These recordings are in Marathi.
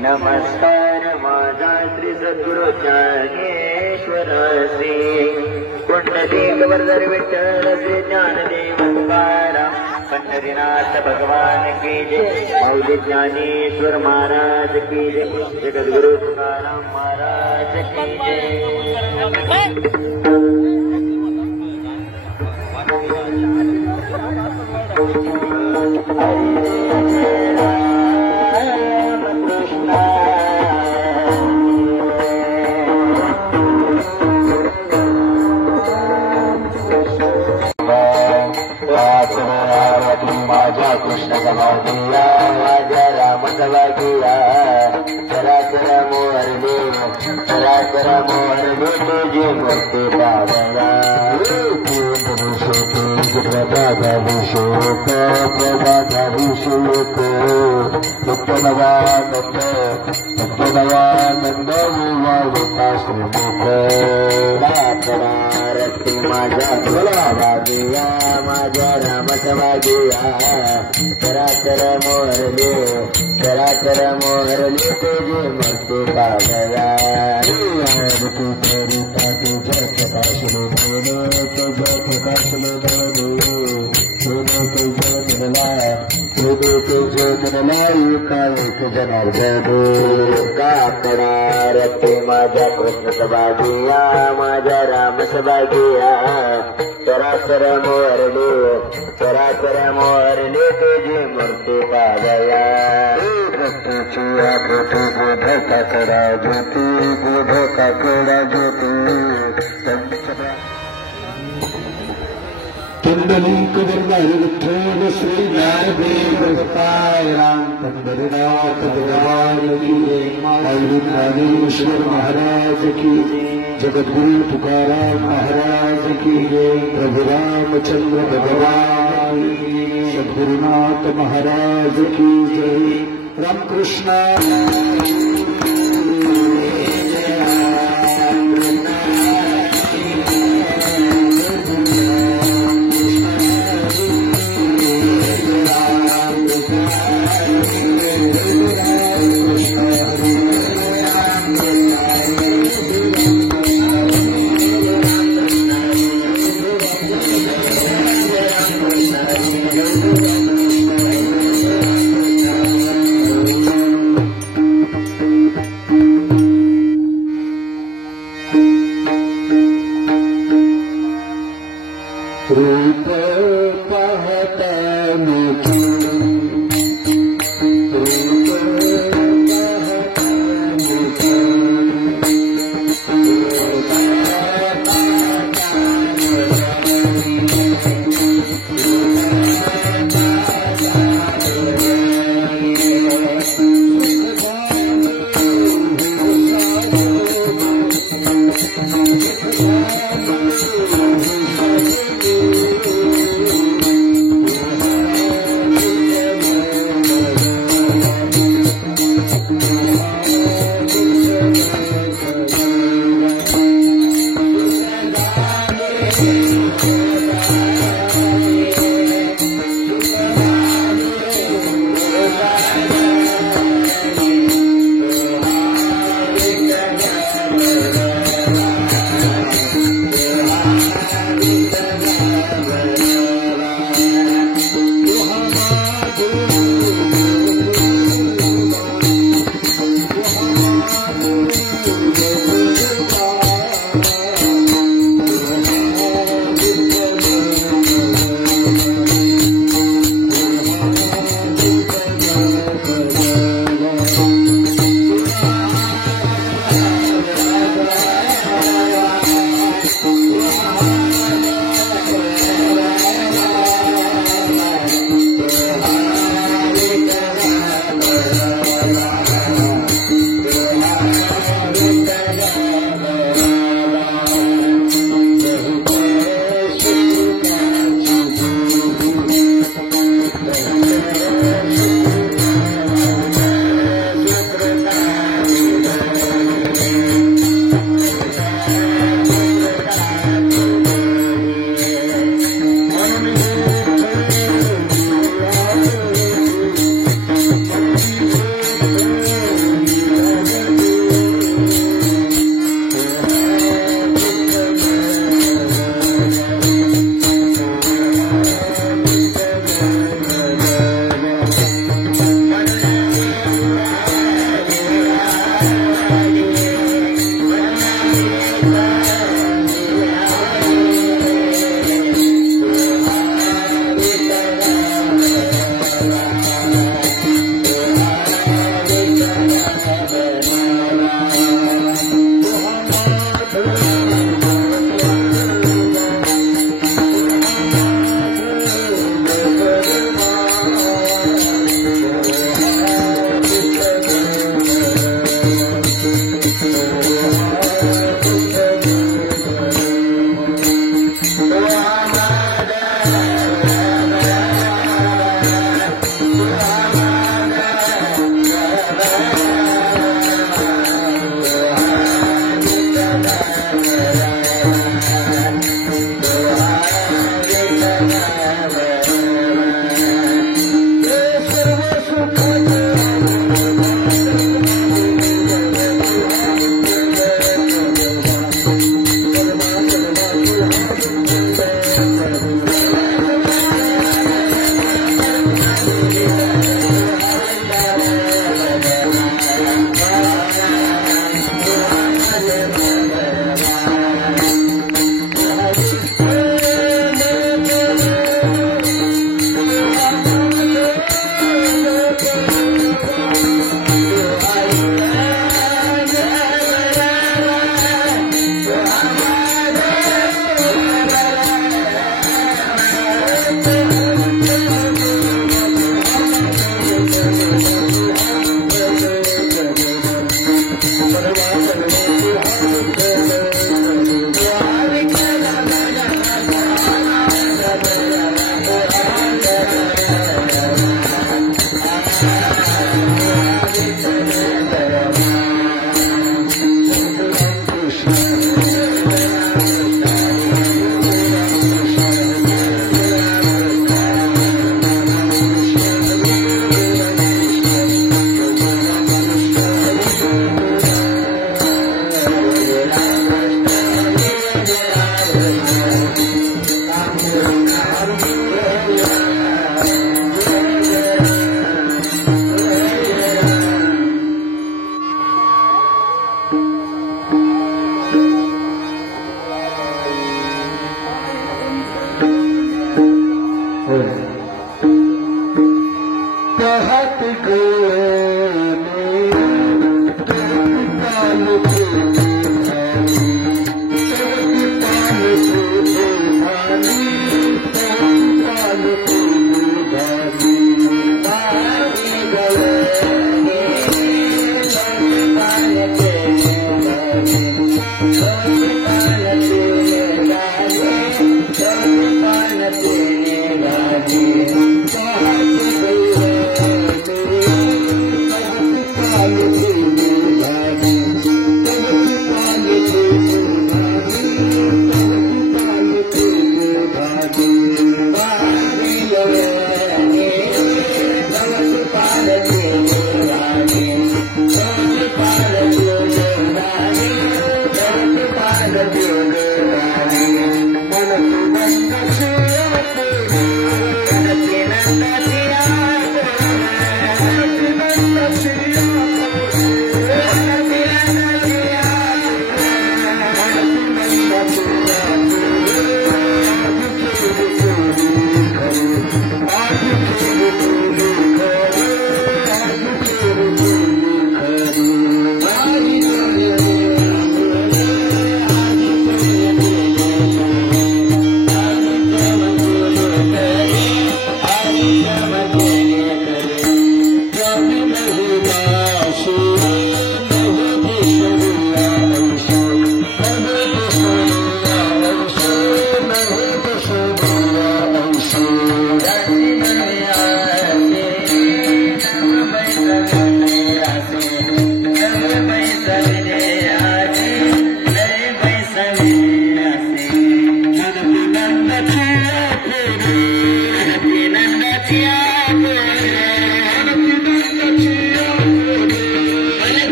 नमस्कार माझा श्री सद्गुरु ज्ञानेश्वर श्री पुंडलिक वरदर विठ्ठल श्री ज्ञानदेव तुकाराम पंढरीनाथ भगवान की जय। मौली ज्ञानेश्वर महाराज की जय। जगद्गुरु तुकाराम महाराज की जय। माझ्या कृष्ण समाधिया माझ्या राम समाधिया चराचर मोहरले चराचर मोहरले तुझे मूर्ती पावला प्रभाधाभिषेक प्रभाधाभिषेक नित्य नवानंद श्रीमुख रत्ती माझ्या गुलाबागिया माझ्या राम समाधिया चराचर मोहरले तुझे मूर्ती पावला रत्ती माझ्या कृष्ण सभागिया माझ्या राम सभागिया चराचर मोहरले तुझी मूर्ती पावया काकडा ज्योती पुंडलिक वरदार विठ्ठल श्री ज्ञानदेव तुकाराम पंढरीनाथ भगवान की जय। मौली ज्ञानेश्वर महाराज की जय। जगद्गुरु तुकाराम महाराज की जय। प्रभु रामचंद्र भगवान की जय। सद्गुरुनाथ महाराज की जय। रामकृष्ण हाथ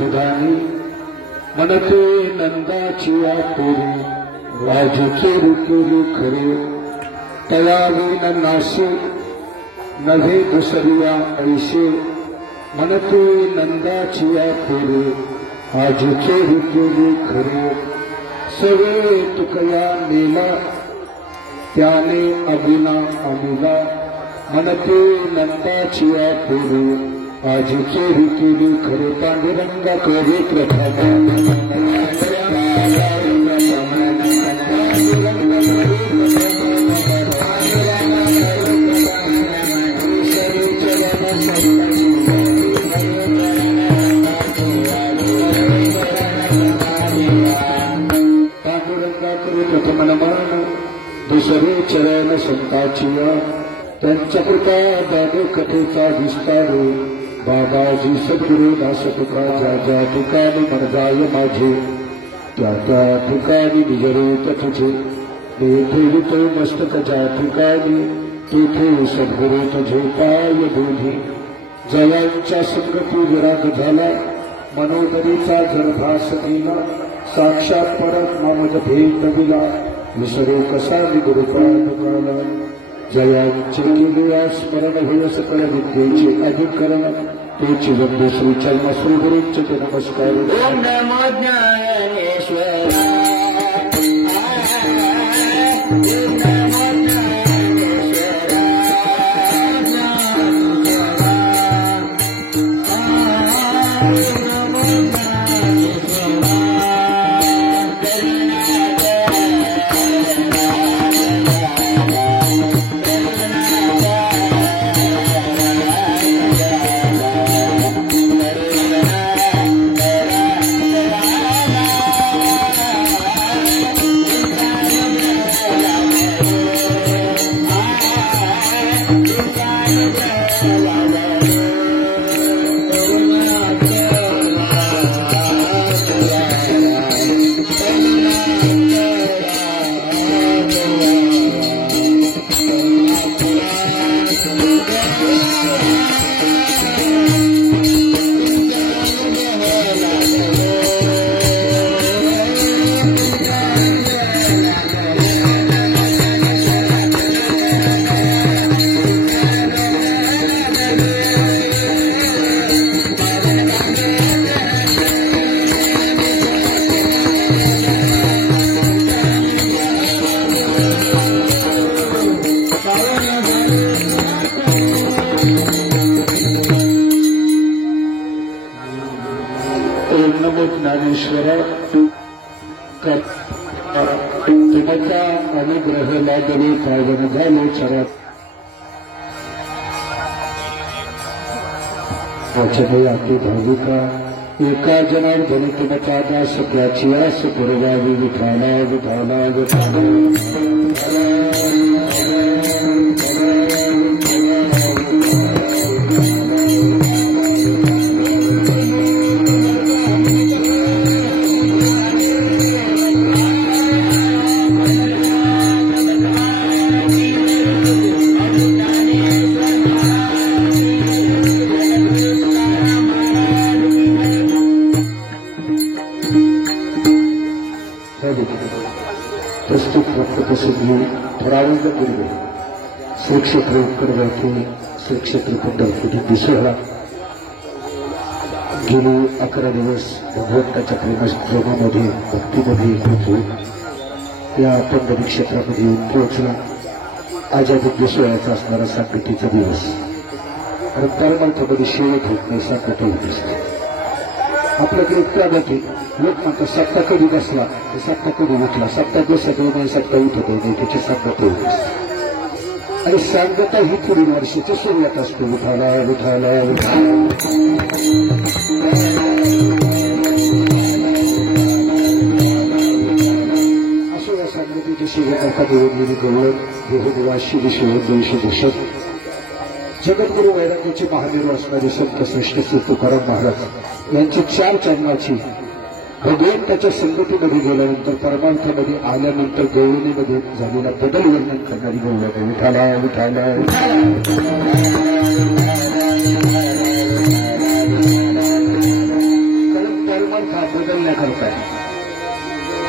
दुधानी मनते नंदाची आतुरी राजूचे ऋतुरी खरे तयावीन नाशे नव्हे दुसरिया ऐशे मनते नंदाची आतुरी आजूचे ऋतुरी खरे सवे तुकया नेला त्याने अभिना अमिला मनते नंदाची आतुरी आजचे ऋतुली खरे पांडुरंगा करे प्रथम पांडुरंगा करे प्रथम नमन दुसरे चरण संताचे नंदाची त्यांच्या कृपा दादे कथेचा विस्तार बाबाजी सद्गुरु दास तुका ज्या ज्या ठिकाणी मन जाय माझे त्या त्या ठिकाणी निजरूप तुझे तेथे वितो मस्तक ज्या ठिकाणी तेथे सद्गुरु तुझे पाय बोधी जयांच्या संगती विराग झाला मनोदरीचा जरभास केला साक्षात परत नामज भेट दिला विसरू कसा गुरुपाद काला जयांचे केले स्मरण होय सकळ विद्येचे अधिकरण तेची वंदे श्री चरण श्रीगुरूंचे ते नमस्कार. ओम नमो ज्ञानेश्वरा तुमचा अनुग्रह लागले पावन झाले चरात वाचनयाती भाविका एका जनार्दन तुमचा दास त्याची आस पुरवावी विठाला विठाला विठाला प्रस्तुत प्रसिद्धी ठराविक पूर्व श्रीक्षेत्र उत्करगाठी श्रीक्षेत्र पंढरपूर दिसोळा गेली 11 दिवस भगवंताच्या प्रेमामध्ये भक्तीमध्ये होतो. या पंढरी क्षेत्रामध्ये येऊन पोहोचला. आज दिसोळ्याचा असणारा सांगतीचा दिवस आणि परमार्थामध्ये शेवट होत नाही, सांगता होत असते. आपल्याकडे त्यामध्ये लोक म्हणतात सत्ता कधी बसला सत्ता कधी उठला, सत्ता बसत नाही सत्ता उठत नाही, त्याची सांगता होत असते. आणि सांगता ही पुढील वर्षाची सुरुवात असते. उठाला उठाला असो या सांगतेची सुरुवात एखादी वेगवेगळी गौरव देहदेवाशी विषय 200 दशक जगद्गुरु वैराग्याचे महावीर असणारे संत श्रेष्ठ तुकाराम महाराज यांची 4 चरणाची भगवंताच्या संगतीमध्ये गेल्यानंतर परमार्थामध्ये आल्यानंतर गौरवणीमध्ये झालेला बदल वर्णन करणारी गौरव विठाला विठाला. कारण परमार्थ हा बदलण्याकरता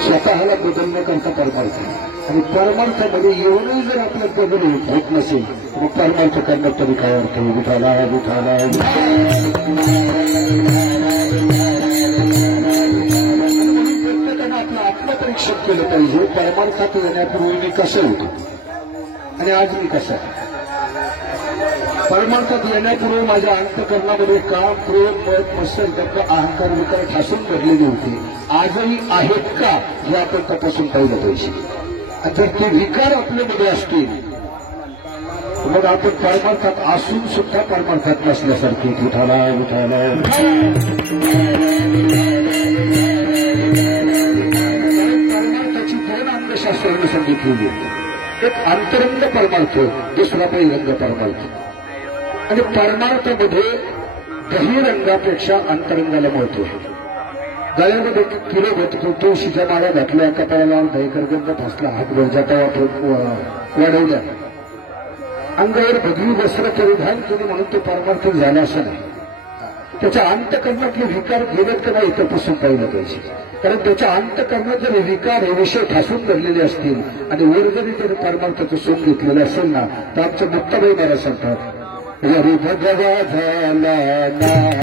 स्वतःला बदलण्याकरता परमार्थ आणि परमार्थामध्ये येऊनही जर आपल्यात बदल होत नसेल मग परमार्थ करण्यात तरी काय अर्थ आहे. विठाला विठाला आत्मपरीक्षण केलं पाहिजे. परमार्थात येण्यापूर्वी मी कसं होतो आणि आज मी कसं आहे. परमार्थात येण्यापूर्वी माझ्या अंतकरणामध्ये काम क्रोध मत मत्सर दंभ अहंकार विकार ठासून भरलेले होते. आजही आहेत का हे आपण तपासून पाहिलं पाहिजे. आणि जर ते विकार आपल्यामध्ये असतील मग आपण परमार्थात असून सुद्धा परमार्थात नसल्यासारखे विठाला विठाला. परमार्थाची 2 अंगशास्त्राने सांगितलेली आहे. एक अंतरंग परमार्थ, दुसरा बहिरंग परमार्थ. आणि परमार्थामध्ये बहिरंगापेक्षा अंतरंगाला महत्व आहे. गळ्यामध्ये किलो घेतो, तुळशीच्या माळा घातल्या, कपाळाला दहीकरगंध फासला, हातभर जाता वाढवल्या, अंगावर भगवी वस्त्र परिधान केली म्हणून तो परमार्थ झाला असं नाही. त्याच्या अंतकरणातले विकार गेलेत का नाही इथपासून पाहिलं पाहिजे. कारण त्याच्या अंतकरणात जर विकार हे विषय ठासून धरलेले असतील आणि वर जरी त्याने परमार्थाचं सोंग घेतलेलं असेल ना, तर आमच्या मुक्ताबाई मला सांगतात, वरी भगवा झाला नाम,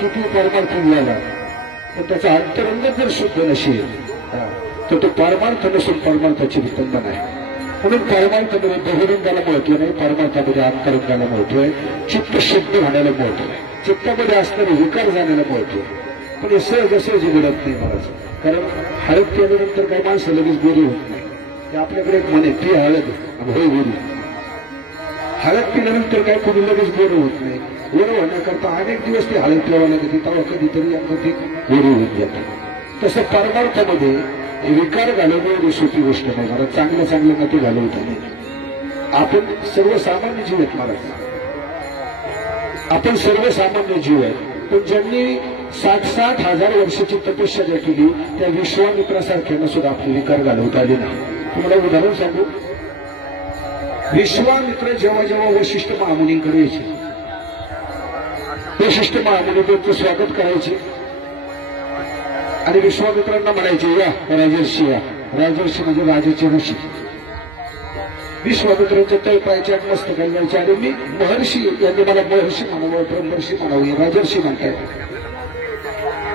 किती परमार्थ झाला पण त्याचा अंतरंग जर शुद्ध नसेल तर तो परमार्थ नसून परमार्थाची वितंडन आहे. म्हणून परमार्थामध्ये बहिरंगाला महत्व नाही, परमार्थामध्ये अंतरंगाला महत्व आहे. चित्त शुद्ध होण्याला महत्व आहे, चित्तामध्ये असणारे विकार जाण्याला महत्व आहे. पण हे सहज घडत नाही महाराज. कारण हळद केल्यानंतर काही माणसं लगेच गोरी होत नाही. ते आपल्याकडे एक म्हणे, ती हळद होय गोरी. हळद पिल्यानंतर काही कोणी लगेच गोरं होत नाही. गोरं होण्याकरता अनेक दिवस ती हळद पिवायला लागते, तेव्हा कधीतरी ती गोरी होऊन जाते. तसं परमार्थामध्ये विकार घालवणं एवढी सोपी गोष्ट नाही महाराज. चांगलं ते घालवता नाही. आपण सर्वसामान्य जीव आहेत महाराज, आपण सर्वसामान्य जीव आहेत. पण ज्यांनी 60-60 हजार वर्षाची तपश्चर्या केली त्या विश्वामित्रासारख्यांना सुद्धा आपले विकार घालवता आले नाही. तुम्हाला उदाहरण सांगू, विश्वामित्र जेव्हा वशिष्ठ महामुनींकडे यायचे, वशिष्ठ महामुनी त्यांचं स्वागत करायचे आणि विश्वामित्रांना म्हणायचे, या राजर्षी या. राजर्षी म्हणजे राजाचे ऋषी. विश्वामित्रांच्या तळपायाच्या मस्तकाला जायचे, आणि मी महर्षी, यांनी मला महर्षी म्हणावं, ब्रह्मर्षी म्हणावं, राजर्षी म्हणताय.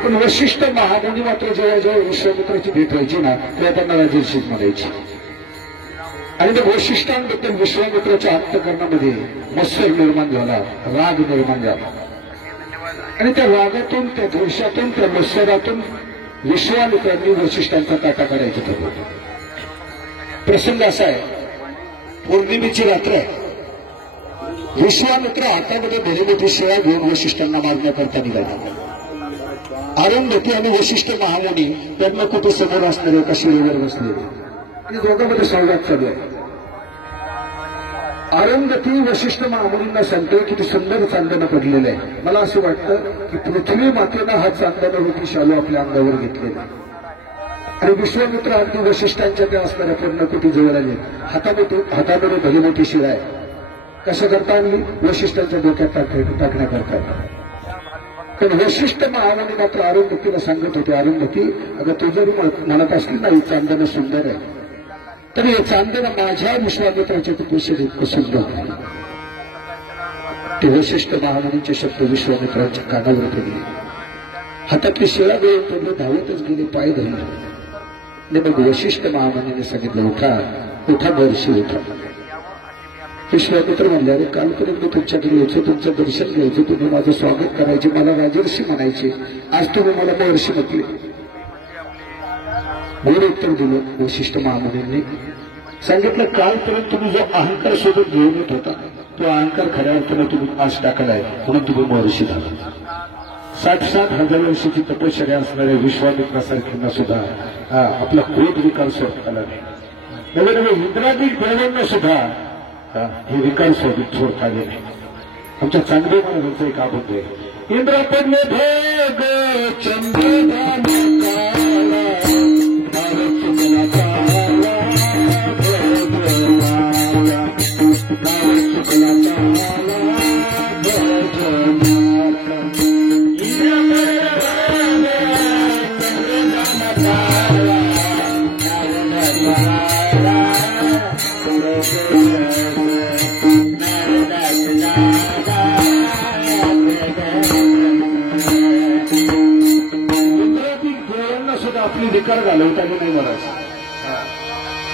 पण वशिष्ठ महामुनी मात्र जेव्हा विश्वामित्राची भेट व्हायची ना, तेव्हा त्यांना राजर्षीच म्हणायची. आणि मग वशिष्ठांबद्दल विश्वामित्राच्या अंतकरणामध्ये मत्सर निर्माण झाला, राग निर्माण झाला. आणि त्या रागातून, त्या द्वेषातून, त्या मत्सरातून विश्वामित्रांनी वशिष्ठांचा काटा काढायचं ठरवलं. प्रसंग असा आहे, पौर्णिमेची रात्र आहे. विश्वामित्र हातामध्ये भरीमोठी शिळा घेऊन वशिष्ठांना मारण्याकरता निघाला. अरुंधती आणि वशिष्ठ महामुनी त्यांना कुठे समोर असणारे एका शिळेवर बसलेले आणि दोघांमध्ये संवाद चालू आहे. अरुंधती वशिष्ठ महामुनींना सांगते की ते सुंदर चांदणं पडलेलं आहे. मला असं वाटतं की पृथ्वी मातेनं हा चांदणावरती शालू आपल्या अंगावर घेतलेला. आणि विश्वामित्र अगदी वशिष्ठांच्या त्या असणाऱ्या पूर्णकुटी जवळ आले. हातामध्ये भली मोठी शिळा आहे. कशा करता आणली? वशिष्ठांच्या डोक्यात टाकण्याकरता. कारण वशिष्ठ महामुनी मात्र अरुंधतीला सांगत होते, अरुंधती, अगं तू जरी म्हणत असली ना ही चांदणं सुंदर आहे, तर हे चांदणं माझ्या विश्वामित्राच्या तपस्येत इतकं सुंदर आहे. ते वशिष्ठ महामुनीचे शब्द विश्वामित्रांच्या कानावर पडले. हातातली शिळा गळून पडले, धावतच गेले, पाय धरले. आणि मग वशिष्ठ महामुनीने सांगितलं, उठा उठा महर्षी उठा. विश्वामित्र म्हणले, अरे कालपर्यंत तुमच्याकडे यायचं, तुमचं दर्शन घ्यायचं, तुम्ही माझं स्वागत करायचे, मला राजर्षी म्हणायचे, आज तुम्ही मला महर्षी म्हटले. गोड उत्तर दिलं वशिष्ठ महामुनींनी. सांगितलं, कालपर्यंत तुम्ही जो अहंकार सोबत घेऊन येत होता तो अहंकार खऱ्या अर्थाने तुम्ही आज टाकलाय, म्हणून तुम्ही महर्षी झाला. 60-60 हजार वर्षाची तपश्चर्या असणाऱ्या विश्वामित्रासारख्यांना सुद्धा आपला क्रोध विकार सोडता आला नाही. नवे नवे इंद्रादिक देवांना सुद्धा हे विकार सोडता आले नाही. आमच्या चांगले महाराजांचं एक अभंग आहे, इंद्र पडले भोग चंद्र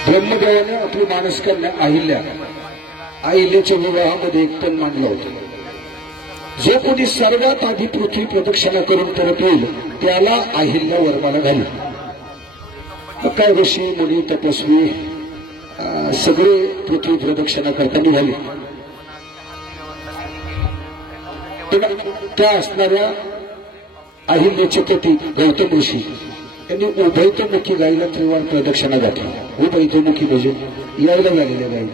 ब्रह्मदेवाने आपली मानसकन्या अहिल्याच्या विवाहामध्ये एक पण मांडलं होतं. जो कोणी सर्वात आधी पृथ्वी प्रदक्षिणा करून परत येईल त्याला अहिल्या वरमाला घाली. काय ऋषी मुनी तपस्वी सगळे पृथ्वी प्रदक्षिणा करताना झाले. त्या असणाऱ्या अहिल्याचे पती गौतम ऋषी यांनी उभयतमुखी गायीला त्रिवार प्रदक्षिणा घातली. उभयतमुखी म्हणजे यायला झालेल्या गायी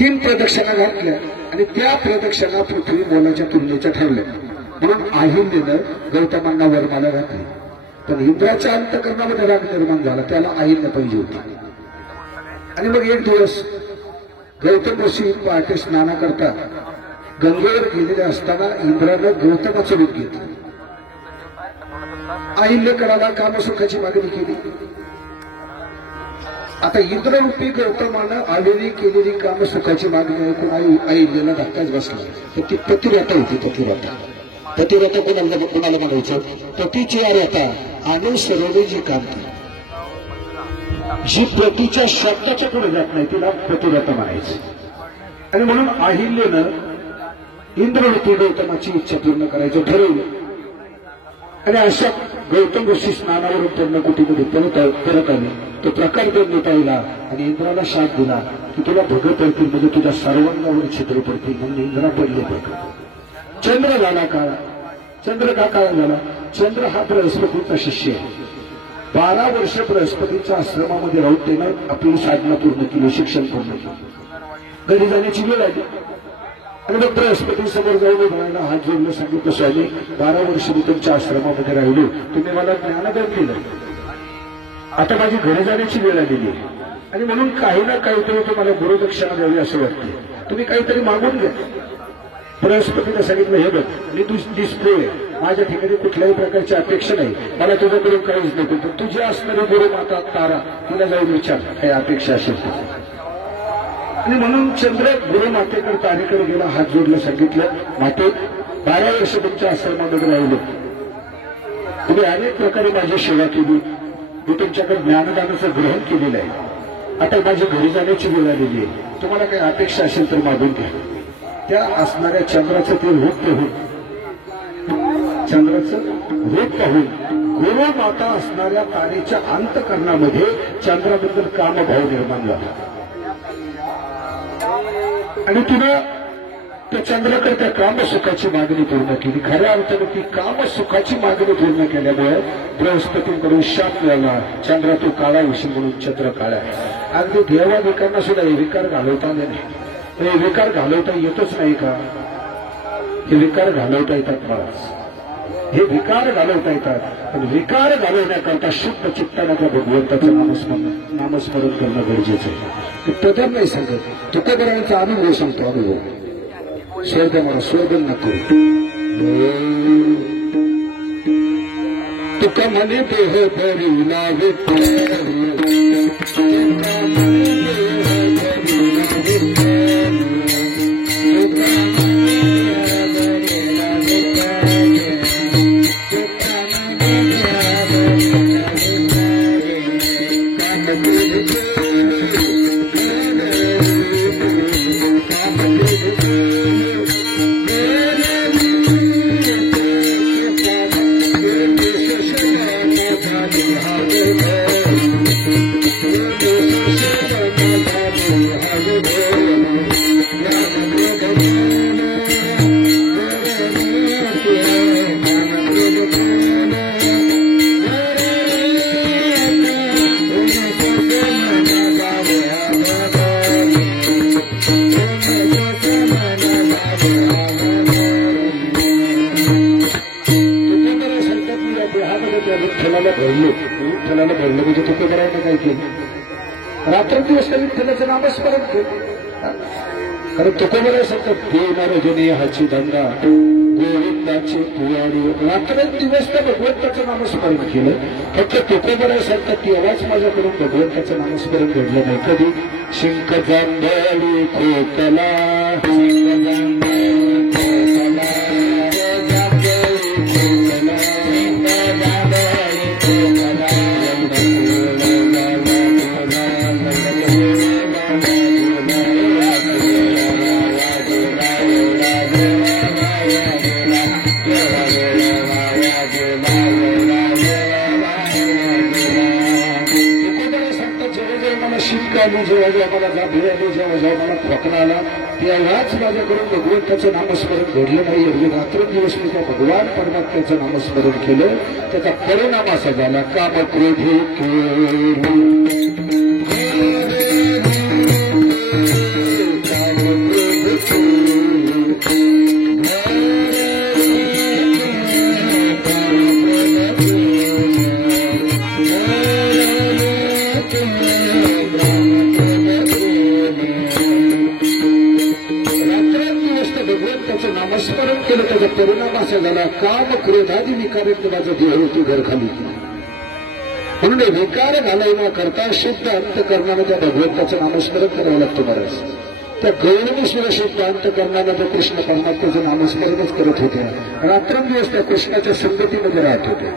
3 प्रदक्षिणा घातल्या आणि त्या प्रदक्षिणा पृथ्वी मोलाच्या तुलनेच्या ठरल्या. म्हणून अहिल्यानं गौतमांना वरमाला घातली. पण इंद्राच्या अंतकरणामध्ये राग निर्माण झाला. त्याला अहिल्या पाहिजे होती. आणि मग एक दिवस गौतम ऋषी पहाटे स्नाना करता गंगेवर गेलेले असताना इंद्रानं गौतमाचं रूप घेतलं. अहिल्याकडे कामसुखाची मागणी केली. आता इंद्ररूपी गौतमानं आलेली केलेली कामसुखाची मागणी ऐकून अहिल्याला धक्काच बसला. तर ती पतिव्रता होती. पतिव्रता कोणाला म्हणायचं? पतीची आर्यता आणि सर्व जी कांती जी पतीच्या शब्दाच्या पुढे जात नाही तिला पतिव्रता म्हणायचं. आणि म्हणून अहिल्यानं इंद्ररूपी गौतमाची इच्छा पूर्ण करायचं ठरवलं. आणि अशा गौतम ऋषी स्नानावरून पर्णकुटीमध्ये परत आले. तो प्रकार देऊन पाहिला आणि इंद्राला शाप दिला की तुला भगत पडतील म्हणजे तुझ्या सर्वांगावर छिद्र पडतील. म्हणून इंद्रा पडले बघ. चंद्र झाला काळा. चंद्र का काळा झाला? चंद्र हा बृहस्पतीचा शिष्य आहे. 12 वर्ष बृहस्पतीच्या आश्रमामध्ये राहून त्यानं आपली साधना पूर्ण केली, शिक्षण पूर्ण केलं. घरी जाण्याची वेळ आली आणि मग बृहस्पती समोर जाऊन उभारायला हात जोडलं. सांगितलं स्वामी 12 वर्ष मी तुमच्या आश्रमामध्ये राहिलो, तुम्ही मला ज्ञानदान केलं, आता माझी घरी जाण्याची वेळ आलेली आहे आणि म्हणून काही ना काहीतरी तुम्हाला गुरुदक्षिणा द्यावी असं वाटते. तुम्ही काहीतरी मागून घ्या. बृहस्पतीने सांगितलं हे बघ मी डिस्प्ले आहे, माझ्या ठिकाणी कुठल्याही प्रकारची अपेक्षा नाही, मला तुझ्याकडून काहीच नको, पण तुझी असणारी गुरुमाता तारा तिला जाऊन विचार काही अपेक्षा असेल तर. आणि म्हणून चंद्र गुरुमातेकडे तारेकडे गेला, हात जोडलं, सांगितलं माते 12 वर्ष तुमच्या आश्रमामध्ये राहिलो, तुम्ही अनेक प्रकारे माझी सेवा केली, मी तुमच्याकडे ज्ञानदानाचं ग्रहण केलेलं आहे, आता माझी घरी जाण्याची वेळ आलेली आहे, तुम्हाला काही अपेक्षा असेल तर मागून घ्या. त्या असणाऱ्या चंद्राचं ते रूप पाहून गुरुमाता असणाऱ्या तारेच्या अंतकरणामध्ये चंद्राबद्दल कामभाव निर्माण झाला आणि तिनं त्या चंद्राकडे त्या कामसुखाची मागणी पूर्ण केली. खऱ्या अर्थाने ती कामसुखाची मागणी पूर्ण केल्यामुळे बृहस्पतींकडून शाप मिळाला, चंद्र तो काळा होशील म्हणून चंद्र काळा आहे. अगदी देवाधिकांना सुद्धा हे विकार घालवता नाही, हे विकार घालवता येतच नाही का? हे विकार घालवता येतात महाराज, हे विकार घालवता येतात, पण विकार घालवण्याकरता शुद्ध चित्ताने त्या भगवंताचं नामस्मरण करणं गरजेचं आहे. ते पदर नाही सांगत, तुकोबरायांचा अनुभव सांगतो. अनुभव स्वर्ग मला स्वर्ग नको तुका म्हणे देह बरी लावे विठ्ठलाला भरलं म्हणजे तुकोबरायांना काय केलं? रात्रंदिवस विठ्ठलाचं नामस्मरण केलं. कारण तुकोबराय सांगतात देणार जने हाची धंदा गोविंदाचे पुवाडी, रात्रंदिवस त्या भगवंताचं नामस्मरण केलं. फक्त तुकोबराय सांगतात तेव्हाच माझ्याकडून भगवंताचं नामस्मरण घडलं नाही. कधी शिंक जांभळी खोकला शिंक आली, जेव्हा जेव्हा मला जाभी आली, जेव्हा जेव्हा मला खोकला आला, तेव्हाच माझ्याकडून भगवंताचं नामस्मरण घडलं नाही. एवढे रात्रंदिवस मी त्या भगवान परमात्म्याचं नामस्मरण केलं. त्याचा परिणाम असा झाला, काम क्रोधे केली. नामस्मरण केलं, त्याचा परिणाम असा झाला, काम क्रोधादी विकारांनी माझं देह होती घर खाली. म्हणून विकार घालायला करता शुद्ध अंतकरणानं त्या भगवंताचं नामस्मरण करावं लागतं. महाराज त्या गौरवी सुद्धा शुद्ध अंतकरणानं त्या कृष्ण परमात्म्याचं नामस्मरणच करत होत्या. रात्रंदिवस त्या कृष्णाच्या संगतीमध्ये राहत होत्या.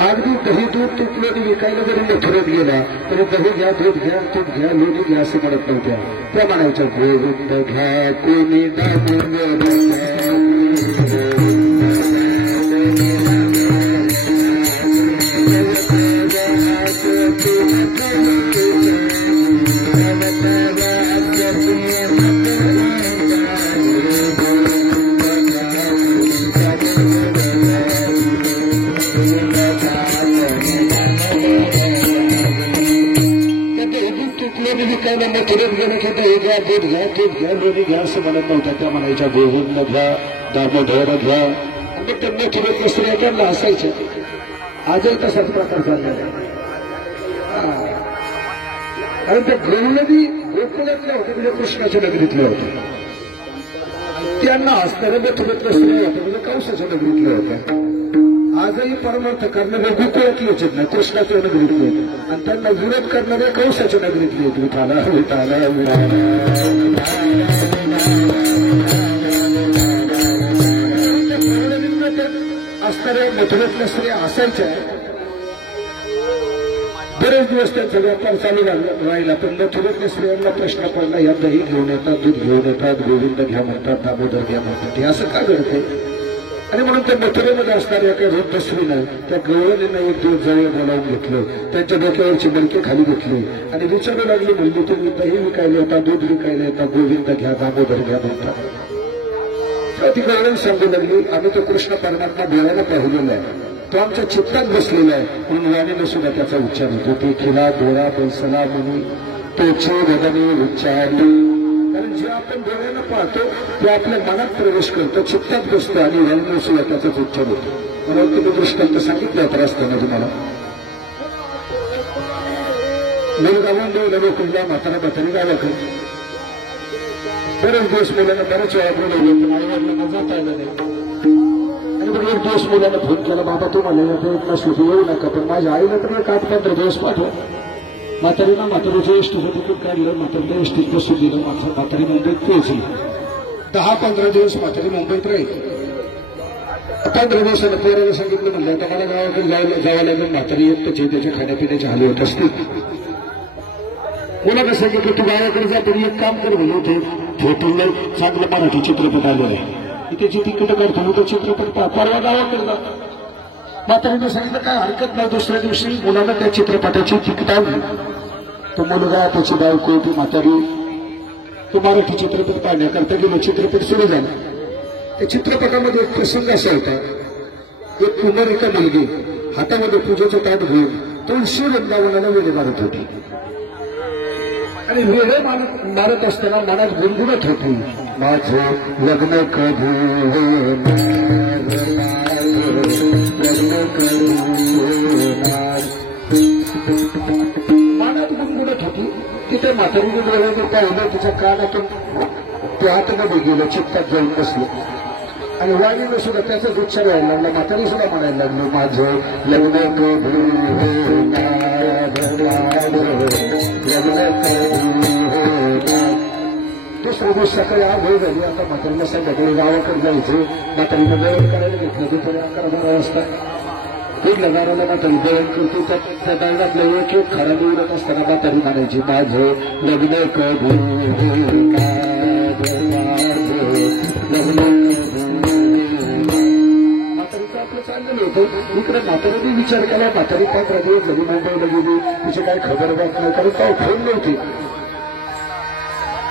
अगदी दही दूध तूप लोणी विकायला जरी मथुरेत गेला तरी दही घ्या, दूध घ्या, तूप घ्या, लोणी घ्या असं म्हणत नव्हत्या. त्या म्हणायच्या, गोविंद घ्या कोणी विकायला मथुरेत गेलं की दही घ्या, दूध घ्या, तूप घ्या, लोणी घ्या असं म्हणत नव्हत्या. त्या म्हणायच्या, गोविंद घ्या, दामोदर घ्या. आणि त्या मथुरेतल्या स्त्रिया त्यांना असायच्या. आजही तसाच प्रकार चाललेला. आणि त्या गौरवी गोकुळातल्या होत्या, म्हणजे कृष्णाच्या नगरीतल्या होत्या. त्यांना असणाऱ्या मथुरेतल्या स्त्रिया होत्या, म्हणजे कंसाच्या नगरीतल्या होत्या. आजही परमार्थ करणाऱ्या गोकुळातलेच आहेत ना, कृष्णाच्या नगरीतले. आणि त्यांना विरोध करणाऱ्या कंसाच्या नगरीतले आहेत. विठाला विठाला असणाऱ्या मथुरेतल्या स्त्रिया असायच्या. बरेच दिवस त्यांचा व्यापार चालू राहिला. पण मथुरेतल्या स्त्रियांना प्रश्न पडला, या दही घेऊन येतात, दूध घेऊन येतात, गोविंद घ्या म्हणतात, दामोदर घ्या म्हणतात, हे असं का घडते? आणि म्हणून त्या मथुरेमध्ये असणाऱ्या एका वृद्धस्त्रीनं त्या गवळणींना एक दिवस जवळ बोलावून घेतलं. त्यांच्या डोक्यावरची मडके खाली घेतली आणि विचारू लागली, म्हणजे तुम्ही दही विकायला येतात, दूध विकायला येतात, गोविंद घ्या, दामोदर घ्या म्हणतात. तर ती गवळण सांगू लागली, आम्ही तो कृष्ण परमात्मा डोळ्याला पाहिलेला आहे, तो आमच्या चित्तात बसलेला आहे. म्हणून वाणीनं सुद्धा त्याचा उच्चार होतो, ते खिला डोळा बसला म्हणून तोचे वदने उच्चारली. कारण जे आपण डोळ्यानं पाहतो ते आपल्या मनात प्रवेश करतो, चित्तात बसतो आणि वाणीनं सुद्धा त्याचाच उच्चार होतो. म्हणून तुम्ही दृष्टांत सांगितलं होतं असताना तुम्हाला. मुलगावून देऊ लोकला म्हातारा म्हातारी गावाकडे बरेच दिवस मुलांना बऱ्याच वेळा बोलवलं, पण आईवडिलांना जाता आलं नाही. आणि मग एक दिवस मुलांना फोन केला, बाबा तुम्हाला या प्रयत्न सुरू येऊ नका, पण माझ्या आईला तर एक 8-15 दिवस पाठवा. म्हातारीला म्हातारीचं एसटीचं तिकीट काढलं, म्हातारीला एसटीत बसून दिलं. म्हातारी मुंबईत पोहोचली. 10-15 दिवस म्हातारी मुंबईत राहील. 15 दिवसानं पोराला सांगितलं, म्हणलं आता मला गावाकडे जावं लागेल, म्हातारी येत त्याचे त्याच्या खाण्यापिण्याचे हाल होत असतील. मुलाला सांगितलं तू गावाकडे जा, तरी एक काम कर म्हणलं, ते थिएटरला चांगलं मराठी चित्रपट आलेला आहे, त्याची तिकीट काढतो, तो चित्रपट परवा गावाकडे जा. म्हातारीने सांगितलं काय हरकत नाही. दुसऱ्या दिवशी मुलाला त्या चित्रपटाची तिकीट आणली. तो मुलगा, त्याची बायको, ती म्हातारी तो मराठी चित्रपट पाहण्याकरता गेलो. चित्रपट सुरू झाला. त्या चित्रपटामध्ये एक प्रसंग असा होता, एक कुमारिका मुलगी हातामध्ये पूजेचं ताट घेऊन तुळशी वृंदावनाला वेळे मारत होती. आणि वेळे मारत असताना मनात गुणगुणत होती, माझं लग्न कधी मनात गुणगुणत होती. तिथे म्हातारीने डोळ्याने पाहिलं, तिच्या कानातून त्या हातामध्ये गेलं, चित्तात जाऊन बसलं. आणि वाणीनं सुद्धा त्याचाच उच्चार व्हायला लागला. म्हातारी सुद्धा म्हणायला लागली, माझं लग्न दुसऱ्या दिवस सकाळी आंघोळ झाली. आता म्हातारीला संध्याकाळी गावाकडे जायचं. म्हातारीनं दळण करायला घेतलं. दुपारी 11-12 वाजता कुठल्या दाराला म्हातारी दळण करतो. त्या दळणातलं एक एक खरा निवडत असताना म्हातारी म्हणायची, माझं लग्न कधी म्हातारीचं आपलं चाललेलं होतं. होतं. इकडे म्हातारीने विचार केला, म्हातारी 15 दिवस झाली मुंबईला गेली, तिची काय खबर बात नाही, कारण तो फोन नव्हती,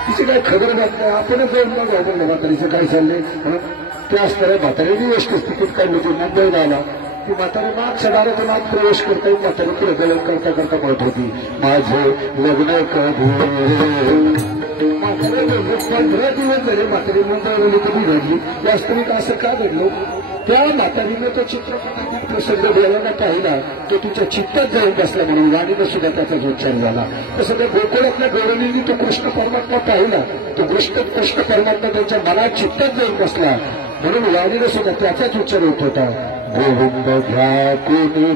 तिची काय खबर बात नाही. आपणच जाऊन मग म्हणलं म्हातारीचं काय चाललंय म्हणून ते असणाऱ्या म्हातारीने व्यवस्थित तिकीट काढली होती, मुंबईला आला. ती म्हातारी मागच्या दारातून आत प्रवेश करता म्हातारी पुढे गळण करता करता म्हणत होती, माझे लग्न कधी. म्हातारी 15 दिवस झाले म्हातारी मुंबईला कधी घडली. वास्तविक असं का घडलं, त्या म्हातारीनं तो चित्रपटातील प्रसंग देवाला पाहिला, तो तिच्या चित्तात जाऊन बसला म्हणून वाणीनं सुद्धा त्याचा उच्चार झाला. तसं त्या गोकुळातल्या गौरवींनी तो कृष्ण परमात्मा पाहिला, तो कृष्ण परमात्मा त्यांच्या मनात चित्तात जाऊन बसला म्हणून वाणीनं सुद्धा त्याचाच उच्चार होत होता, गोविंद घ्या कोणी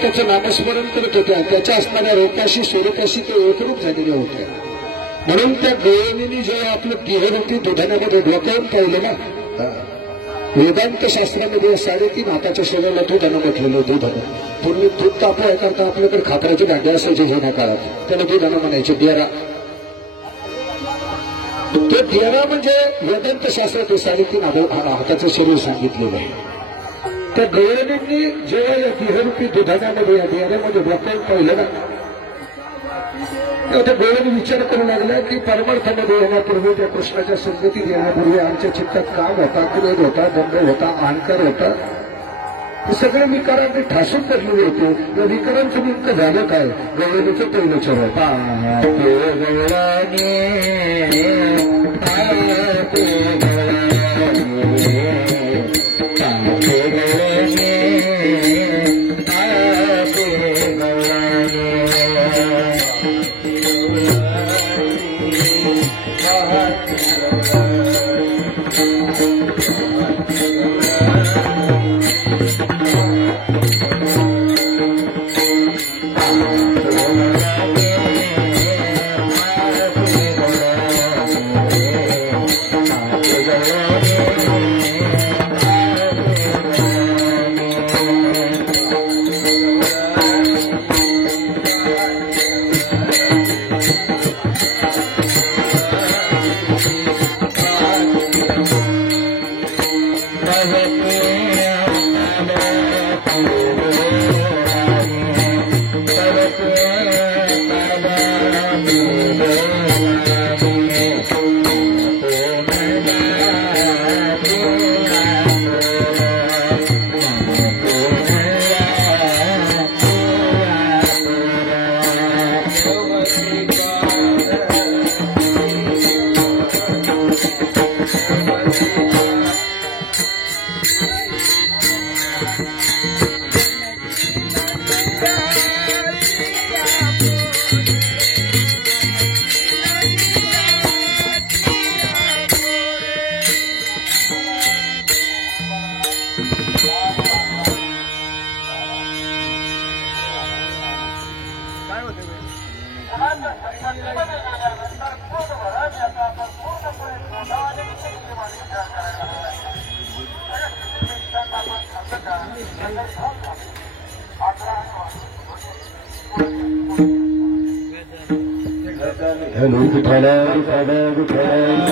त्याचं नामस्मरण करत होत्या. त्याच्या असणाऱ्या रूपाशी स्वरूपाशी ते एकरूप झालेल्या होत्या. म्हणून त्या गवळणीने जेव्हा आपलं देहरूपी दुधाण्यामध्ये डोकावून पाहिलं ना, वेदांत शास्त्रामध्ये 3.5 हाताच्या शरीराला दुधानं म्हटलेलं. दुधानं पूर्वी दूध तापवाय करता आपल्याकडे खापराचे भांडे असायचे जुन्या काळात, त्याला दुधानं म्हणायचे, डेरा. ते डेरा म्हणजे वेदांत शास्त्रात 3.5 हाताचं शरीर सांगितलेलं आहे. त्या गवळणींनी जेव्हा या देहरूपी दुधाण्यामध्ये या डेऱ्यामध्ये डोकावून पाहिलं ना, तेव्हा त्या गवळणी विचार करू लागल्या की परमार्थामध्ये येण्यापूर्वी, त्या कृष्णाच्या संगतीत येण्यापूर्वी आमच्या चित्तात काम होता, क्रोध होता, दंभ होता, अहंकार होता, हे सगळे विकारांनी ठासून पडलेले होते. या विकारांचं नेमकं झालं काय, गवळणीचं पहिलं चरण हॅलो विठाला विठाला विठाला.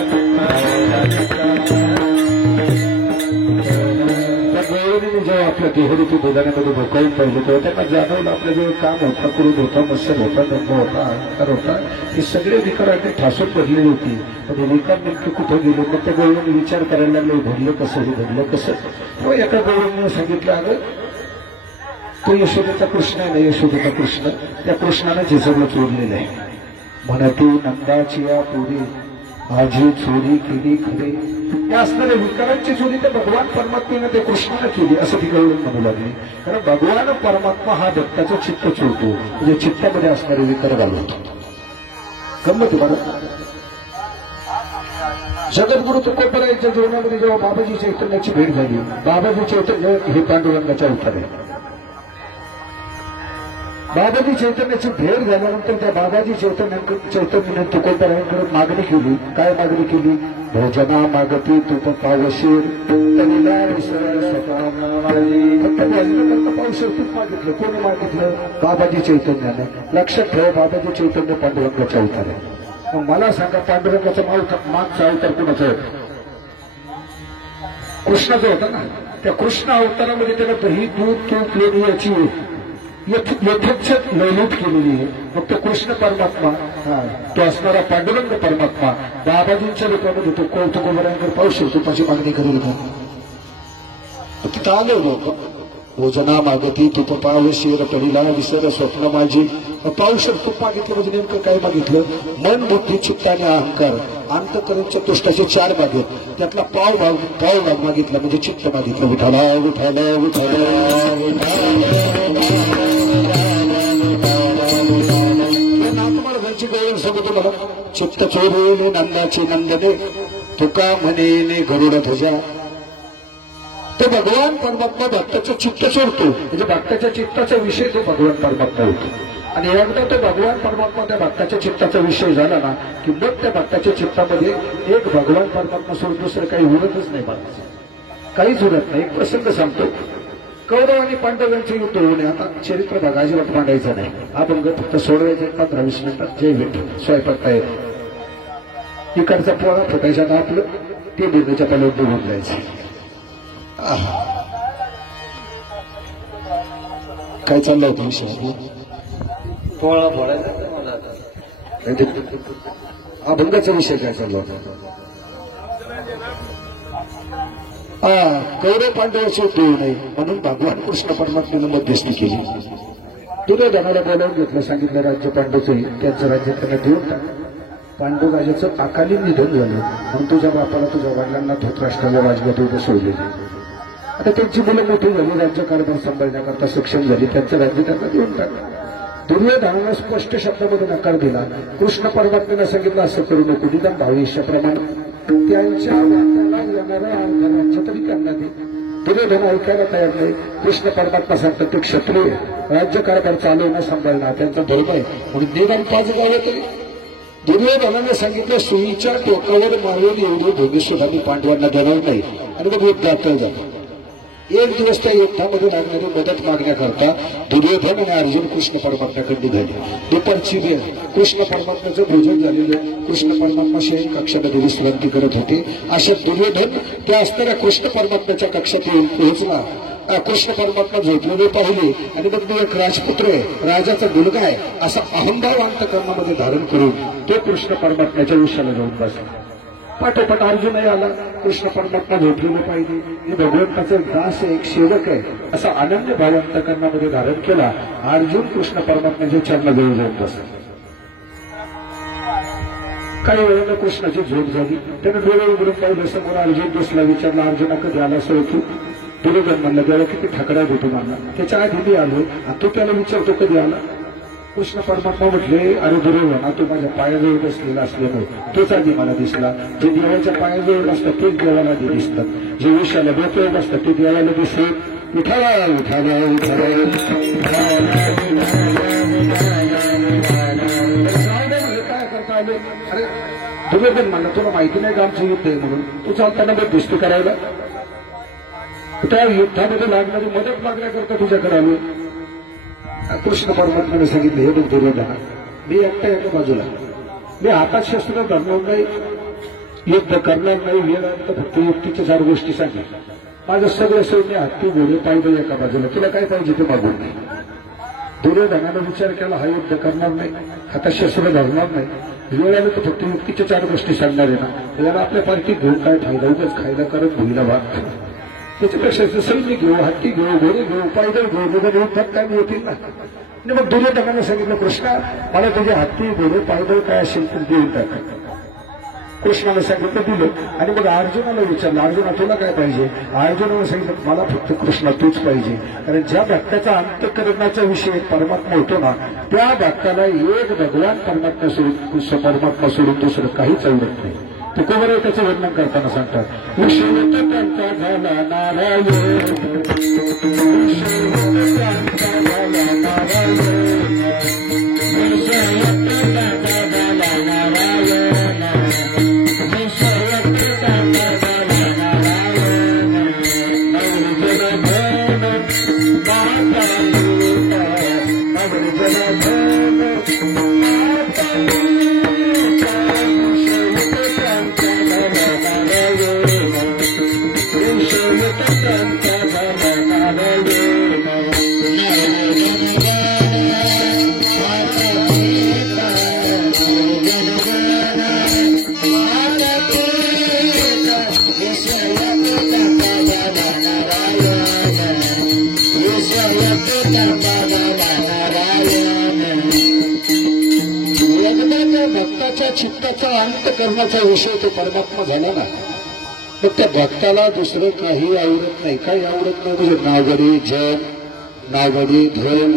जेव्हा आपल्या देहरूपी दुधाण्यामध्ये भोकावून पाहिलं तेव्हा त्यांना जाणवलं आपलं जे काम होता, क्रोध होता, मत्सर होता, दंभ होता, अहंकार होता, हे सगळे विकारांनी ठासून पडलेली होती. पण हे विकार नेमके कुठे गेले, मग त्या गवळीने विचार करायला लागले, घडलं कसं, हे घडलं कसं. तेव्हा एका गवळीने सांगितलं, अगं तो यशोदेचा कृष्ण आहे ना, यशोदेचा कृष्ण, त्या कृष्णानं जे सगळं चोरलेलं आहे. म्हणती नंदाची या पुरी माझी चोरी केली खरे. या असणाऱ्या विकारांची चोरी तर भगवान परमात्मेनं ते कृष्णानं केली असं ती गवळून म्हणू लागली. कारण भगवान परमात्मा हा भक्ताचं चित्त चोरतो, म्हणजे चित्तामध्ये असणारे विकार घालवतो. गंमत तुम्हाला जगद्गुरु तुकोबरायांच्या जीवनामध्ये जेव्हा बाबाजी चैतन्याची भेट झाली, बाबाजी चैतन्य हे पांडुरंगाच्या अवतार आहे. बाबाजी चैतन्याची भेट झाल्यानंतर त्या बाबाजी चैतन्याने तुकोबरायांकडे मागणी केली. काय मागणी केली? भोजना मागती तुप पावशीर तरीला विसर फक्त पावशीर तूप मागितलं. कोणी मागितलं? बाबाजी चैतन्याने. लक्षात ठेव, बाबाजी चैतन्य पांडुरंगाचा अवतार आहे. मग मला सांगा, पांडुरंगाचा मागचा अवतार कुणाचा होता? कृष्णाचा होता ना. त्या कृष्ण अवतारामध्ये त्याला दही दूध तूप लोणी याची यथेच्छित लयलूट केलेली आहे. फक्त कृष्ण परमात्मा तो असणारा पांडुरंग परमात्मा बाबाजींच्या रूपामध्ये तो तुकोबरायांकडे पावशीर तुपाची मागणी करेल का? तिथं आले लोक. भोजना मागती तुप पावशीर पडीला विसर स्वप्न माझी. पावशीर तूप मागितलं म्हणजे नेमकं काय मागितलं? मन बुद्धी चित्त आणि अहंकार अंतकरणच्या तुष्टाचे 4 भाग आहेत. त्यातला पाव भाग मागितला म्हणजे चित्त मागितलं. विठाला विठाला विठाला सांगतो मला. चित्त चोरेने नंदाचे नंदने तुका म्हणेने गरुड ध्वजा. तो भगवान परमात्मा भक्ताचं चित्त चोरतो. म्हणजे भक्ताच्या चित्ताचा विषय तो भगवान परमात्मा होतो. आणि एकदा तो भगवान परमात्मा त्या भक्ताच्या चित्ताचा विषय झाला ना की मग त्या भक्ताच्या चित्तामध्ये एक भगवान परमात्मा सोडून दुसरं काही उरतच नाही. काहीच उरत नाही. एक प्रसंग सांगतो. कौरव आणि पांडवांचे युद्ध होऊ नये. आता चरित्र भाग अजिबात मांडायचं नाही. अभंग फक्त सोडवायचे 15-20 मिनिटात. जय विठ्ठल. स्वयंपाक तयार. इकडचा पोळा फुटायच्या ना आपलं ते बिर्णीच्या पाल्यावर डुबून जायचं. काय चाललं होतं विषय? पोळा फोडायचा अभंगाचा विषय काय चालला होता? कौरव पांडवाचे युद्ध होऊ नये म्हणून भगवान कृष्ण परमात्म्यानं मध्यस्थी केली. दुर्योधनाला बोलावून घेतलं. सांगितलं राज्य पांडूचं त्यांचं राज्य त्यांना देऊन टाक. पांडू राजाचं अकाली निधन झालं म्हणून तुझ्या बापाला तुझ्या वडिलांना धृतराष्ट्राला राजगद्दीवर बसवलेली. आता त्यांची मुलं मोठी झाली. राज्यकारभार सांभाळण्याकरता सक्षम झाली. त्यांचं राज्य त्यांना देऊन टाक. दुर्योधनानं स्पष्ट शब्दामध्ये नकार दिला. कृष्ण परमात्म्यानं सांगितलं असं करू नको. निदान भविष्याप्रमाणे त्यांच्या वाट्याला येणारं अर्ध राज्य तरी त्यांना दे. दुर्योधन ऐकायला तयार नाही. कृष्ण परमात्मा सांगतात ते क्षत्रिय राज्यकारभार चालवणं सांभाळणं त्यांचा धर्म आहे म्हणून निदान 5 गावं तरी. दुर्योधनाने सांगितलं सुईच्या टोकावर मारेल एवढे भोगेश्वरांनी पांडवांना देणार नाही. आणि मग युद्धात जातो. एक दिवस त्या युद्धामध्ये लागणारी मदत मागण्याकरता दुर्योधन आणि अर्जुन कृष्ण परमात्म्याकडे झाले. दुपारची वेळ. कृष्ण परमात्म्याचं भोजन झालेलं. कृष्ण परमात्मा शयन कक्षामध्ये विश्रांती करत होते. अशा दुर्योधन त्या असणाऱ्या कृष्ण परमात्म्याच्या कक्षात येऊन पोहोचला. कृष्ण परमात्मा झोपलेले पाहिले आणि मग तो एक राजपुत्र आहे, राजाचा मुलगा आहे असा अहंभाव अंतकरणामध्ये धारण करून तो कृष्ण परमात्म्याच्या विषयाला जाऊन बसला. पाठोपाठ अर्जुनही आला. कृष्ण परमात्मा झोपलेले पाहिजे. मी भगवंताचा एक दास आहे, एक सेवक आहे असा अनन्य भाव अंतकरणामध्ये धारण केला. अर्जुन कृष्ण परमात्म्याच्या चरणाजवळ जाऊन बसला. काही वेळेला कृष्णाची झोप झाली. त्याने डोळे उघडून पाहिलं. समोर अर्जुन बसला. विचारला अर्जुना कधी आला असं तू? दुर्योधन म्हणलं देवा किती ठकड्या होतो म्हणला. त्याच्या आधी मी आलो आणि तू त्याला विचारतो कधी आला? कृष्ण परमात्मा म्हटले अरे दुर्योधना तू माझ्या पायाजवळ बसलेला असल्यामुळे तोच आधी मला दिसला. जे देवाच्या पायाजवळ असतात तेच देवाला आधी दिसतात. जे विषयाला डोक्यावर असतात ते देवाला दिसत. उठाला उठाला उठाला काय करता आले? अरे दुर्योधन म्हणला तुला माहिती नाही का आमचं युद्ध आहे म्हणून? तू चालताना मध्यस्थी करायला त्या युद्धामध्ये लागणारी मदत मागण्याकरता तुझ्याकडे आलो. कृष्ण परमात्म्याने सांगितलं हे बघ दुर्योधना मी एकटा एका बाजूला. मी हातात शस्त्र धरणार नाही, युद्ध करणार नाही. वेळ तर फक्त युक्तीच्या 4 गोष्टी सांगितल्या. माझं सगळं सैन्य हत्ती घोडे पाहिजे एका बाजूला. तुला काय पाहिजे ते मागून नाही. दुर्योधनानं विचार केला हा युद्ध करणार नाही, हातात शस्त्र धरणार नाही. वेळाला तर फक्त युक्तीच्या 4 गोष्टी सांगणार आहे ना. याला आपल्या पार्टीत घेऊन काय फायदा? उगाच खायला करत भुईला भाग. त्याच्यापेक्षा सैन्य घेऊ, हत्ती घेऊ, घोडे घेऊ, पायदळ घेऊ, वगैरे युद्धात काय येतील ना. आणि मग दुर्योधनाने सांगितलं कृष्णा मला तुझे हत्ती घोडे पायदळ काय असेल तर देऊन टाका. कृष्णाला सांगितलं दिलं. आणि मग अर्जुनाला विचारलं अर्जुना तुला काय पाहिजे? अर्जुनाने सांगितलं मला फक्त कृष्णा तूच पाहिजे. कारण ज्या भक्ताचा अंतःकरणाचा विषय परमात्मा होतो ना त्या भक्ताला एक भगवान परमात्मा सोडून दुसरं काहीच आवडत नाही. तुकोबराय त्याचं वर्णन करताना सांगतात विषय त्यांचा झाला नारायण भक्ताच्या चित्ताचा अंत करण्याचा विषय तो परमात्मा झाला ना मग त्या भक्ताला दुसरं काही आवडत नाही. काही आवडत नाही म्हणजे नावडे जन, नावडे धन,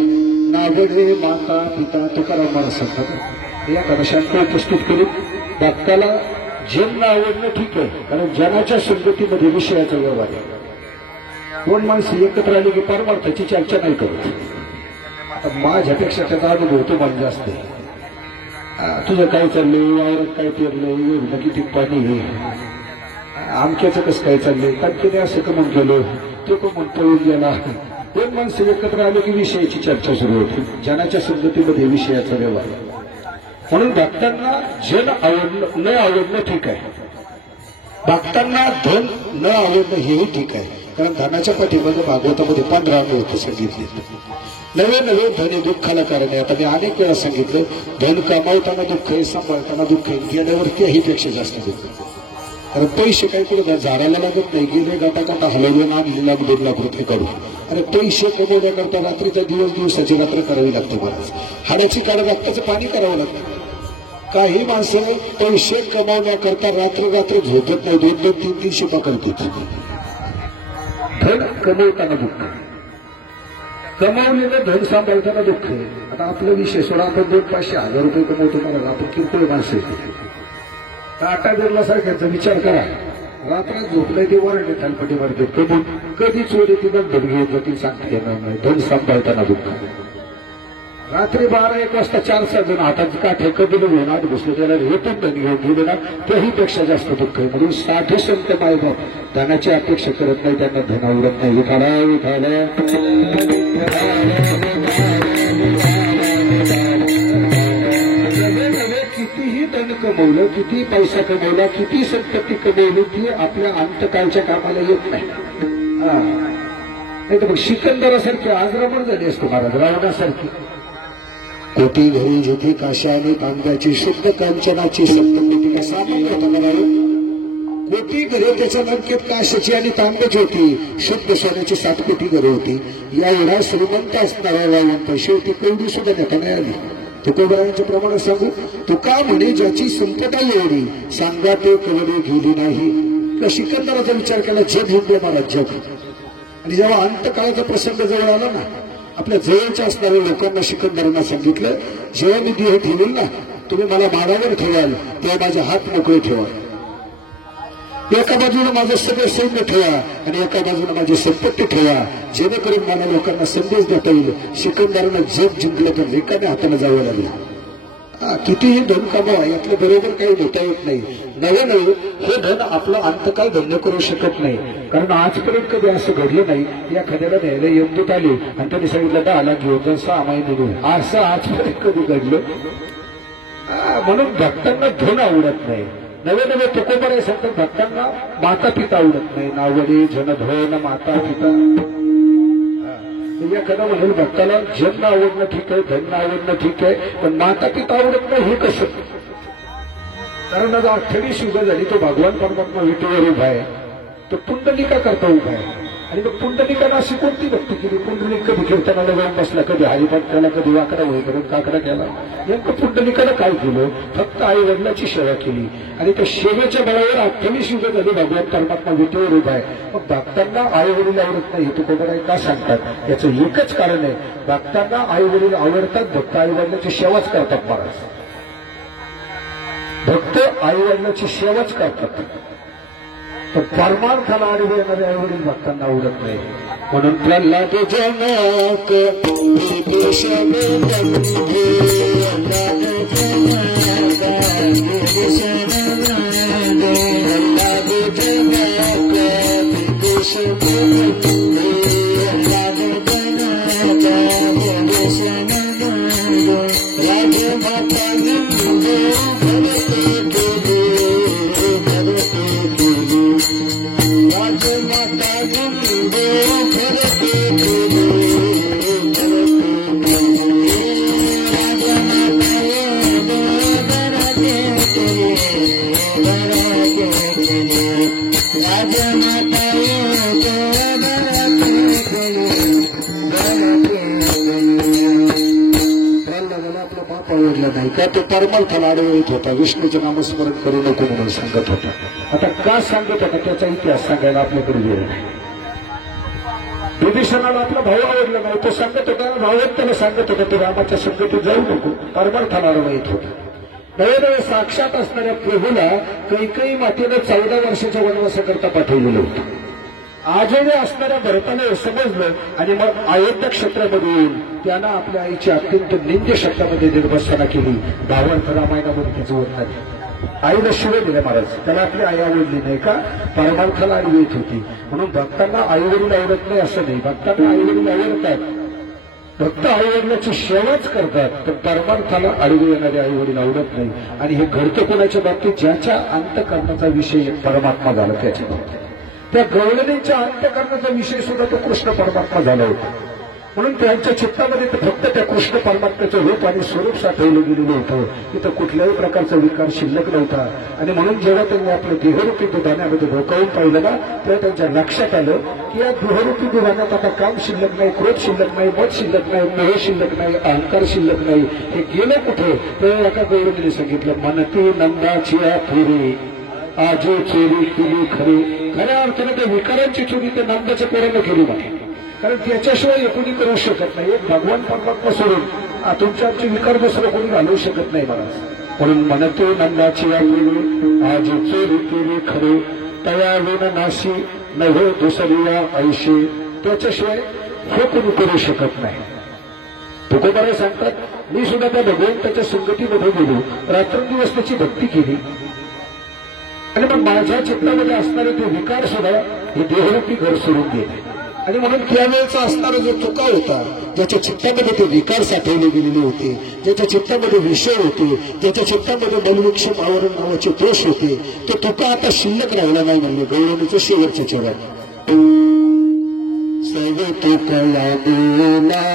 नावडे माता पिता तुकाराम महाराज सांगतात. या कलशांत उपस्थित करून भक्ताला जन आवडणं ठीक आहे कारण जनाच्या संगतीमध्ये विषयाचा व्यवहार आहे. दोन माणसं एकत्र आली की परमार्थाची चर्चा नाही करत. आता माझ्यापेक्षा त्याचा अनुभव तो मला जास्त आहे. तुझं काय चाललंय, वावरात काय पेरलंय, किती पाणी आहे, आमक्याचं कसं काय चाललंय, तात्याने असं कमून केलं, तो कमून पळून गेला. दोन माणसं एकत्र आले की विषयाची चर्चा सुरू होती. जनाच्या संगतीमध्ये विषयाचा व्यवहार. म्हणून भक्तांना जन आवडणं न आवडणं ठीक आहे, भक्तांना धन न आवडणं हेही ठीक आहे. कारण धनाच्या पाठीमध्ये भागवतामध्ये 15 होते सांगितले. नवे नवे धन हे दुःखाला कारण आहे. आता मी अनेक वेळा सांगितलं धन कमावताना दुःख आहे, सांभाळताना दुःख आहे, गेल्यावर त्याही पेक्षा जास्त दुःख. कारण पैसे काही कुठे झाडाला लागत नाही. गेले गटागटा हलवून आणले लाख 2 लाख रुपये काढून. अरे पैसे कमवण्याकरता रात्रीचा दिवस दिवसाची रात्र करावी लागते. महाराज हाडाची काढ रक्ताचं पाणी करावं लागतं. काही माणसं पैसे कमावण्याकरता रात्र रात्र झोपत नाही, 2-2, 3-3 शिपा करतात. धन कमवताना दुःख, कमावलेलं धन सांभाळताना दुःख आहे. आता आपला विषय सोडा, आपण 200-500 रुपये कमवतो मला, आपण किरकोळ माणसं आहे. टाटा बिर्ला सारख्याचा विचार करा, रात्रात झोपलाय ते वरडे थालपटी मारते. कधी चोरी ती दंड घेत जातील सांगता येणार नाही. धन सांभाळताना दुःख. रात्री 12-1 वाजता 4-6 जण हातात काठे कबील घेऊन आत घुसले, त्याला हेतून धन घेऊन गेले ना, त्याही पेक्षा जास्त दुःख आहे. म्हणून साधू संत मायबाप धनाची अपेक्षा करत नाही, त्यांना धन आवडत नाही. कितीही धन कमवलं, किती पैसा कमवला, किती संपत्ती कमवली, ती आपल्या अंतकाळच्या कामाला येत नाही. नाही तर मग सिकंदरासारखी आज रमण झाली असतो महाराज, रावणासारखी. कोटी घरी जेथे काशाने तांब्याची शुद्ध कांचनाची सप्तकोटीला सामान्य होता. कोटी घरे त्याच्या नमकेत काशाची आणि तांब्याची होती, शुद्ध सोन्याची 7 कोटी घरे होती. या एवढा श्रीमंत असणारा रावण शेवटी कवडी सुद्धा नेता नाही आली. तुकोबरायांच्या प्रमाणे सांगू, तुका म्हणे ज्याची संपदा एवढी सांगा ते कवडे गेली नाही. त्या सिकंदराचा विचार केला, जग हिंदू महाराज जग. आणि जेव्हा अंतकाळाचा प्रसंग जवळ आला ना, आपल्या जवळच्या असणाऱ्या लोकांना सिकंदरांना सांगितलं, जेव्हा मी देह ठेवेल ना, तुम्ही मला माडावर ठेवाल तेव्हा माझे हात मोकळे ठेवा. एका बाजूला माझं सगळं सैन्य ठेवा आणि एका बाजूला माझी संपत्ती ठेवा, जेणेकरून मला लोकांना संदेश देता येईल. सिकंदरांना जग जिंकलं तर रिकाम्या हाताने जावं लागलं. कितीही धन कमावा, यातलं बरोबर काही होता येत नाही. नवे नवे हे धन आपलं अंतकाळ धन्य करू शकत नाही. कारण आजपर्यंत कधी असं घडलं नाही. या खड्याला न्यायला यमदूत आले आणि त्यांनी सांगितलं 10 लाख घेऊन जा 6 महिने निघून. असं आजपर्यंत कधी घडलं. म्हणून भक्तांना धन आवडत नाही. नवे नवे तुकोबराय सांगतात भक्तांना माता पिता आवडत नाही. नावडे जन धन माता पिता. एखादा म्हणेल भक्ताला जन आवडणं ठीक आहे, धन आवडणं ठीक आहे, पण माता पिता आवडत नाही हे कसं? कारण आता 28 युग झाली, तो भगवान परमात्मा विटेवर उभा आहे, तो पुंडलिका करता उभा आहे. आणि मग पुंडलिकानं अशी कोणती भक्ती केली? पुंडलिक कधी कीर्तनाला जाऊन बसला, कधी हरिपाठ केला, कधी वाकडा वय करून काकडा केला. नेमकं पुंडलिकानं काय केलं? फक्त आई वडिलांची सेवा केली. आणि त्या सेवेच्या बळावर 28 युग झाली भगवान परमात्मा विटेवर उभा आहे. मग भक्तांना आई वडील आवडत नाही हे तुकोबराय का सांगतात? याचं एकच कारण आहे, भक्तांना आई वडील आवडतात, भक्त आई वडिलांची सेवाच करतात महाराज. भक्त आई वडिलांची सेवाच करतात, तर परमार्थाला आडवे येणारे आई वडील भक्तांना आवडत नाही. म्हणून प्रल्हाद जनक नाही का तो परमार्थाला आडवे येत होता, विष्णूचं नामस्मरण करू नको म्हणून सांगत होता. आता का सांगत होता त्याचा इतिहास सांगायला आपल्याकडे वेळ नाही. विभीषणाला आपला भाऊ आवडला नाही, तो सांगत होता, भावत त्याला सांगत होता तो रामाच्या संगतीत जाऊ नको, परमार्थाला आडवे येत होता. नवे साक्षात असणाऱ्या प्रभूला कैकेयी मातेनं 14 वर्षाच्या वनवासाकरता पाठवलेलं होतं. आजोबे असणाऱ्या भरताला हे समजलं आणि मग अयोध्या क्षेत्रामध्ये येऊन त्यानं आपल्या आईची अत्यंत निंद्य शब्दामध्ये निर्भसना केली. भावार्थ रामायणामध्ये त्याचं वर्णन. आईला शिवे दिले महाराज, त्याला आपली आई आवडली नाही का, परमार्थाला आडवी येत होती. म्हणून भक्तांना आईवडील आवडत नाही असं नाही, भक्तांना आईवडील आवडतात. भक्त आईवडिलाची सेवाच करतात, तर परमार्थाला आडवे येणारे आईवडील आवडत नाही. आणि हे घडतं कोणाच्या बाबतीत, ज्याच्या अंतःकरणाचा विषय परमात्मा झाला त्याच्या बाबतीत. त्या गवळणीच्या अंतःकरणाचा विषय सुद्धा तो कृष्ण परमात्मा झाला होता. म्हणून त्यांच्या चित्तामध्ये फक्त त्या कृष्ण परमात्म्याचं रूप आणि स्वरूप साठवलं गेलेलं होतं. तिथं कुठल्याही प्रकारचा विकार शिल्लक नव्हता. आणि म्हणून जेव्हा त्यांनी आपलं देहरूपी दुधाण्यामध्ये डोकावून पाहिलं ना, तेव्हा त्यांच्या लक्षात आलं की या देहरूपी दुधाण्यात आता काम शिल्लक नाही, क्रोध शिल्लक नाही, मत शिल्लक नाही, मोह शिल्लक नाही, अहंकार शिल्लक नाही. हे गेलं कुठे, तेव्हा एका गवळणीने सांगितलं, मनती नंदाची फेरी आजो चोरी केली खरी. खऱ्या अर्थाने त्या विकारांची चोरी त्या नंदाच्या पोरानं केली नाही, कारण त्याच्याशिवाय कोणी करू शकत नाही. एक भगवान परमात्मा सोडून तुमच्या आमचे विकार दुसरं कोणी घालवू शकत नाही महाराज. म्हणून म्हणते नंदाची केली आज चोरी केली खरी, तया विन नाशी नव्हे दुसरी ऐशी. त्याच्याशिवाय हे कोणी करू शकत नाही. तुकोबाराय सांगतात, मी सुद्धा त्या भगवंताच्या संगतीमध्ये गेलो, रात्रंदिवस त्याची भक्ती केली आणि मग माझ्या चित्तामध्ये असणारे ते विकार सुद्धा हे देहरूपी घर सोडून गेले. आणि म्हणून त्यावेळेचा असणारा जो तुका होता, ज्याच्या चित्तामध्ये ते विकार साठवले गेलेले होते, ज्याच्या चित्तामध्ये विषय होते, ज्याच्या चित्तामध्ये बलवृक्षम आवरण नावाचे दोष होते, तो तुका आता शिल्लक राहिला नाही. म्हणजे गौरवणीचं शेवटचे चरण सर्व तुकला देला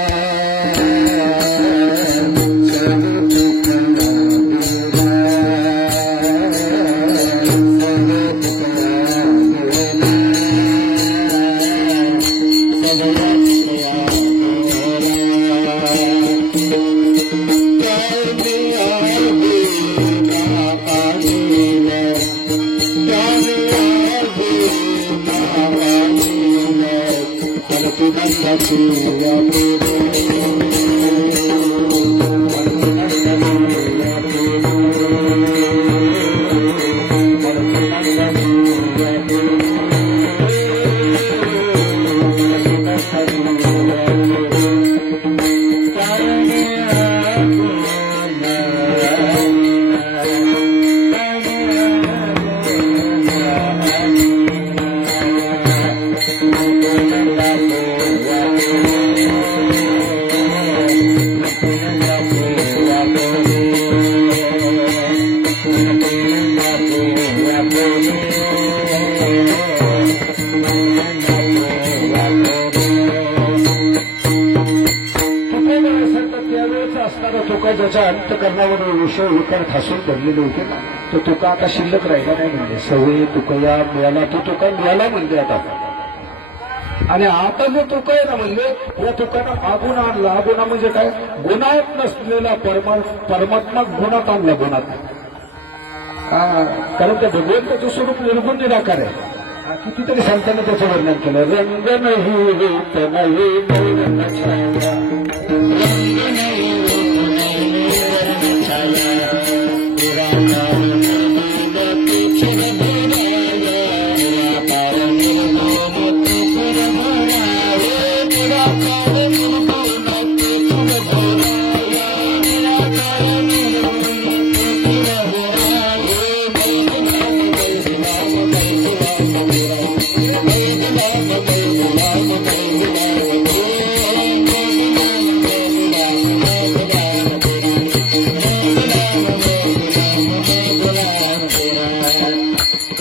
ज्याच्या अंतकरणावर विषय विकार ठासून भरलेले होते ना, तो तुका आता शिल्लक राहिला नाही. म्हणजे सवय तुकया मिळाला, तो तुका मिळाला म्हणजे आता. आणि आता जो तुका आहे ना, म्हणजे या तुकानं आगुण आणला. आगुणा म्हणजे काय, गुणात नसलेला परमात्मा गुणात आणला, गुणात. कारण त्या भगवंताचं स्वरूप निर्गुण निराकार आहे. कितीतरी संतांना त्याचं वर्णन केलं. रंग नाही रूप नाही मौन छाया, रंग नाही रूप नाही मौन छाया,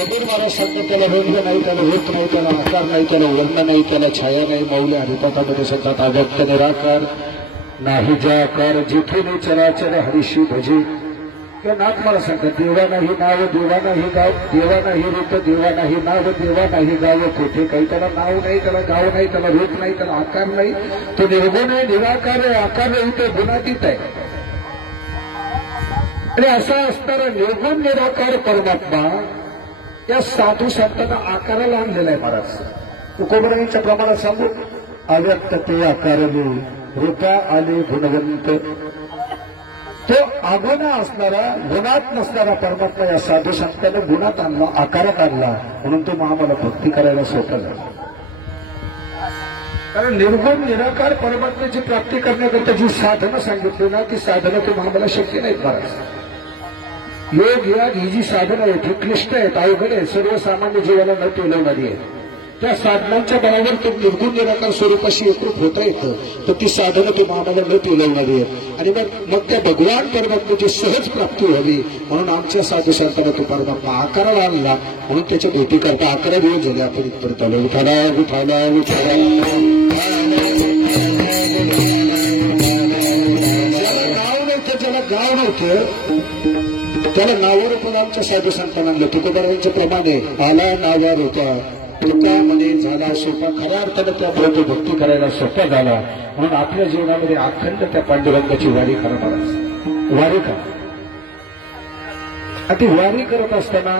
कबीर महाराज सांगतात त्याला रंग नाही, त्याला रूप नाही, त्याला आकार नाही, त्याला वर्ण नाही, त्याला छाया नाही. मौल्या हरिपाठामध्ये सांगतात अव्यक्त निराकार नाही जाकार जिथे नाही चराचर हरिशी भजी. किंवा नाथ मला सांगतात देवा नाही नाव, देवा नाही गाव, देवा नाही रूप, देवा नाही नाव, देवा नाही गाव कोठे काही. त्याला नाव नाही, त्याला गाव नाही, त्याला रूप नाही, त्याला आकार नाही. तो निर्गुण आहे, निराकार आहे, आकार नाही, तो गुणातीत आहे. आणि असा असणारा निर्गुण निराकार परमात्मा या साधू संतांना आकाराला आणलेला आहे. महाराज तुकोबरायांच्या प्रमाणात सांगू, अव्यक्त ते आकारले रूपा आले गुणवंत. तो अगुण असणारा, गुणात नसणारा परमात्मा या साधू संतांना गुणात आणला, आकारात आणला. म्हणून तो आम्हाला भक्ती करायला सोपं झाला. कारण निर्गुण निराकार परमात्म्याची प्राप्ती करण्याकरता जी साधनं सांगितली ना, ती साधनं तुम्ही आम्हाला शक्य नाहीत. महाराज योग याग ही जी साधनं आहेत ही क्लिष्ट आहेत, अवघड आहेत, सर्वसामान्य जीवाला न पेलवणारी आहे. त्या साधनांच्या बरोबर ते निर्गुण निराकार स्वरूपाशी एकरूप होता येतं, तर ती साधनं तुम्ही आम्हाला न पेलवणारी आहेत. आणि मग त्या भगवान परमात्म्याची सहज प्राप्ती व्हावी म्हणून आमच्या साधू संतांना तो परमात्मा आकाराला आणला. म्हणून त्याच्या भेटी करता 11 दिवस झाले आपण इथपर्यंत आलो. विठाला विठाला विठाला. ज्याला नाव नव्हतं, ज्याला गाव नव्हतं, त्याला नावावर पण आमच्या साधू संतांना आणलं. तुकोबरायांच्या प्रमाणे आला नावार होता, तुका म्हणे झाला सोपा. खऱ्या अर्थानं त्याबरोबर भक्ती करायला सोपा झाला. म्हणून आपल्या जीवनामध्ये अखंड त्या पांडुरंगाची वारी करणार. वारी का ती वारी करत असताना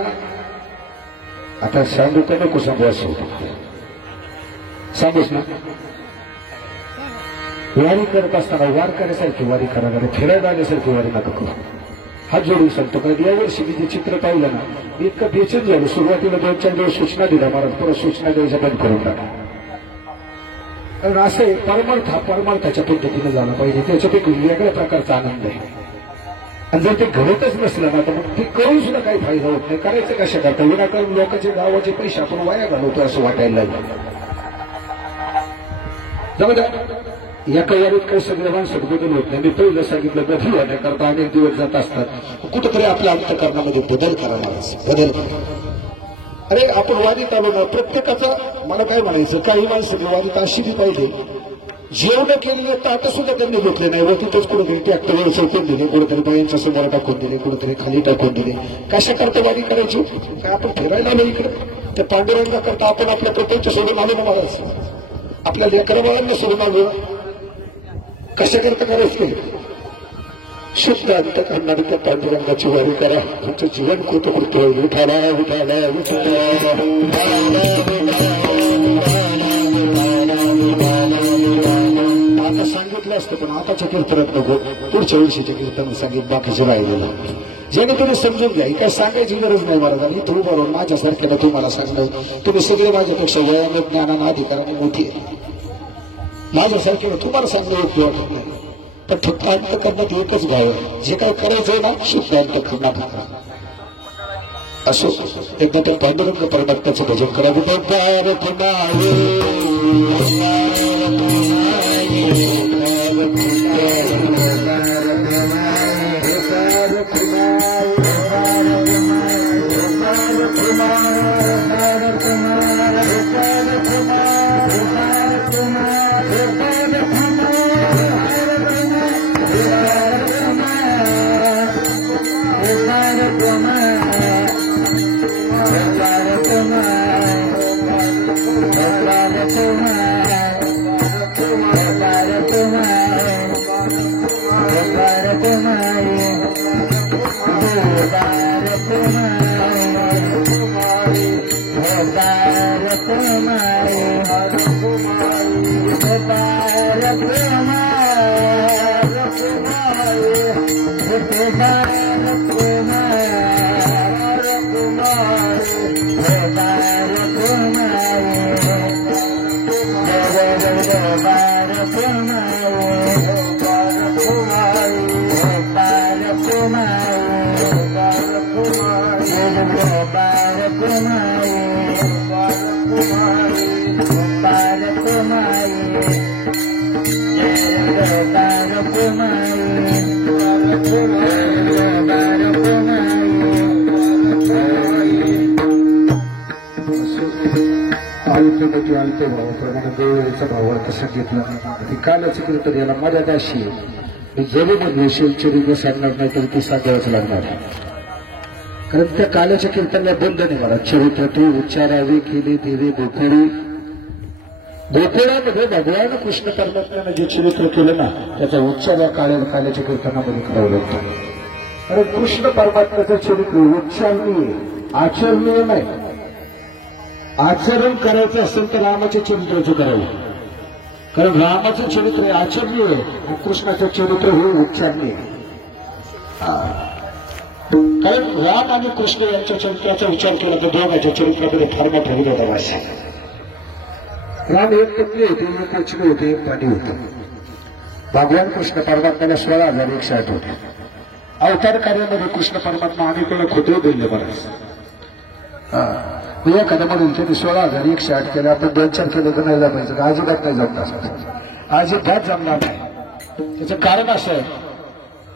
आता सांगू का नको सांगू असं होतं. सांगूच ना. वारी करत असताना वार करण्यासारखी वारी करायला, फिरायला आल्यासारखी वारी नका करू. हात जोडून सांगतो. कारण यावर्षी मी जे चित्र पाहिलं ना, इतकं बेचैन झालं. सुरुवातीला 2-4 दिवस सूचना दिल्या महाराज, पुढे सूचना द्यायच्या बंद करून टाका. कारण असं आहे, परमार्थाच्या पद्धतीने झालं पाहिजे. त्याच्यात एक वेगळ्या प्रकारचा आनंद आहे. आणि जर ते घडतच नसलं ना, तर मग ते करून सुद्धा काही फायदा होत नाही. करायचं कशा करता विनाकारण लोकांचे गावाचे पैसे आपण वाया घालवतो असं वाटायला लागलं. जाऊ द्या, एका वारीत काही सगळे माणसं बदल होत नाही. मी पहिलं सांगितलं बदल होण्याकरता अनेक दिवस जात असतात. कुठंतरी आपल्या अंतःकरणामध्ये बदल करावा. बदल अरे आपण वारीत आलो ना, प्रत्येकाचा मला काय म्हणायचं, काही माणसं वारीत अशी बी पाहिजे जेवण केलेले ताट सुद्धा त्यांनी घेतले नाही. व तिथेच कुठेतरी ट्रॅक्टरवर चौकून दिले, कुठेतरी बायांच्या समोर टाकून दिले, कुठेतरी खाली टाकून दिले. कशा करता वारी करायची? काय आपण फिरायला आलो इकडे? त्या पांडुरंगा करता आपण आपल्या प्रपंच सोडून आलो ना महाराज, आपल्या लेकरबाळांना सोडून आलो. कशा करता करायचं? शुद्ध अंतःकरणाने त्या पांडुरंगाची वारी करा. तुमचं जीवन कृतकृत्य होईल. विठाला विठाला विठाला. आता सांगितलं असतं पण आताच्या कीर्तनात नको, पुढच्या वर्षीच्या कीर्तनात सांगितलं बाकीचं राहिलेलं. ज्याने तुम्ही समजून घ्या. ही काय सांगायची गरज नाही महाराज. आणि इथं उभारून माझ्यासारख्याला तुम्हाला सांगणं, तुम्ही सगळे माझ्यापेक्षा वयाने ज्ञानानं अधिकाराने मोठी आहे. माझ्यासारख्याला तुम्हाला सांगणं योग्य वाटत नाही. पण फक्त अंतःकरणात एकच भाव आहे, जे काय करायचंय ना शुद्ध अंतःकरणात करा. असो एकदा त्या पांडुरंग परमात्म्याचं भजन करावं. श्रीमती आलते भावाप्रमाणे गवळीचा भावाचं सांगितलं की कालचं कीर्तन याला मर्यादा अशी आहे जरीमध्ये शिवचरित्र सांगणार नाही तर ती सांगावंच लागणार कारण त्या काल्याच्या कीर्तनाला बंधन आहे मला चरित्र तू उच्चारावे केले देवे गोकुळी गोकुळामध्ये भगवान कृष्ण परमात्म्यानं जे चरित्र केलं ना त्याचा उच्चार काल्याच्या कीर्तनामध्ये करावं लागतो कारण कृष्ण परमात्म्याचं चरित्र उच्चारणीय आचरणीय नाही आचरण करायचं असेल तर रामाच्या चरित्राचं करावं कारण रामाचं चरित्र आचरणीय आणि कृष्णाचं चरित्र हे उच्चारणीय कारण राम आणि कृष्ण यांच्या चरित्राचा विचार केला तर दोघांच्या चरित्रामध्ये फार मोठा विरोधाभास राम एक पत्नी होते एक लक्ष्मी होते एक पाणी होते भगवान कृष्ण परमात्म्याला 16,160 होते अवतार कार्यामध्ये कृष्ण परमात्मा अनेकांना खोटे दिले बरंच एखाद्या म्हणून त्यांनी 16,160 केलं आपण 2-4 केलं तर नाही जमायचं अजिबात नाही जमणार अजिबात जमणार नाही त्याचं कारण असं आहे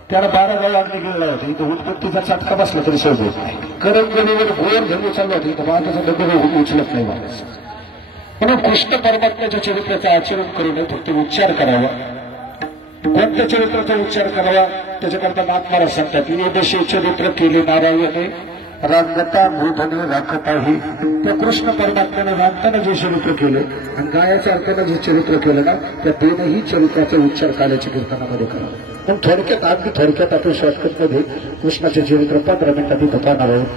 त्याला 12 गाव अग्नी गिळला होता इथं उत्पत्तीचा चटका बसला तरी सहज होत नाही करंगणीवर गोर घेऊन चालला होता इथं बाळाचा डबे उचलत नाही माणूस म्हणून कृष्ण परमात्म्याच्या चरित्राचं आचरण करू नये फक्त उच्चार करावा कोणत्या चरित्राचा उच्चार करावा त्याच्याकरता महात्माला सांगतात यदेशे चरित्र केले नारायणे रांगता भूधने राखत आहे त्या कृष्ण परमात्म्यानं रांगताना जे चरित्र केलं आणि गायाच्या अर्थानं जे चरित्र केलं ना त्या दोनही चरित्राचा उच्चार काल्याच्या कीर्तनामध्ये करावा पण थोडक्यात अगदी थोडक्यात आपण शॉर्टकटमध्ये कृष्णाचे चरित्र 15 मिनिटात इथं पाहणार आहोत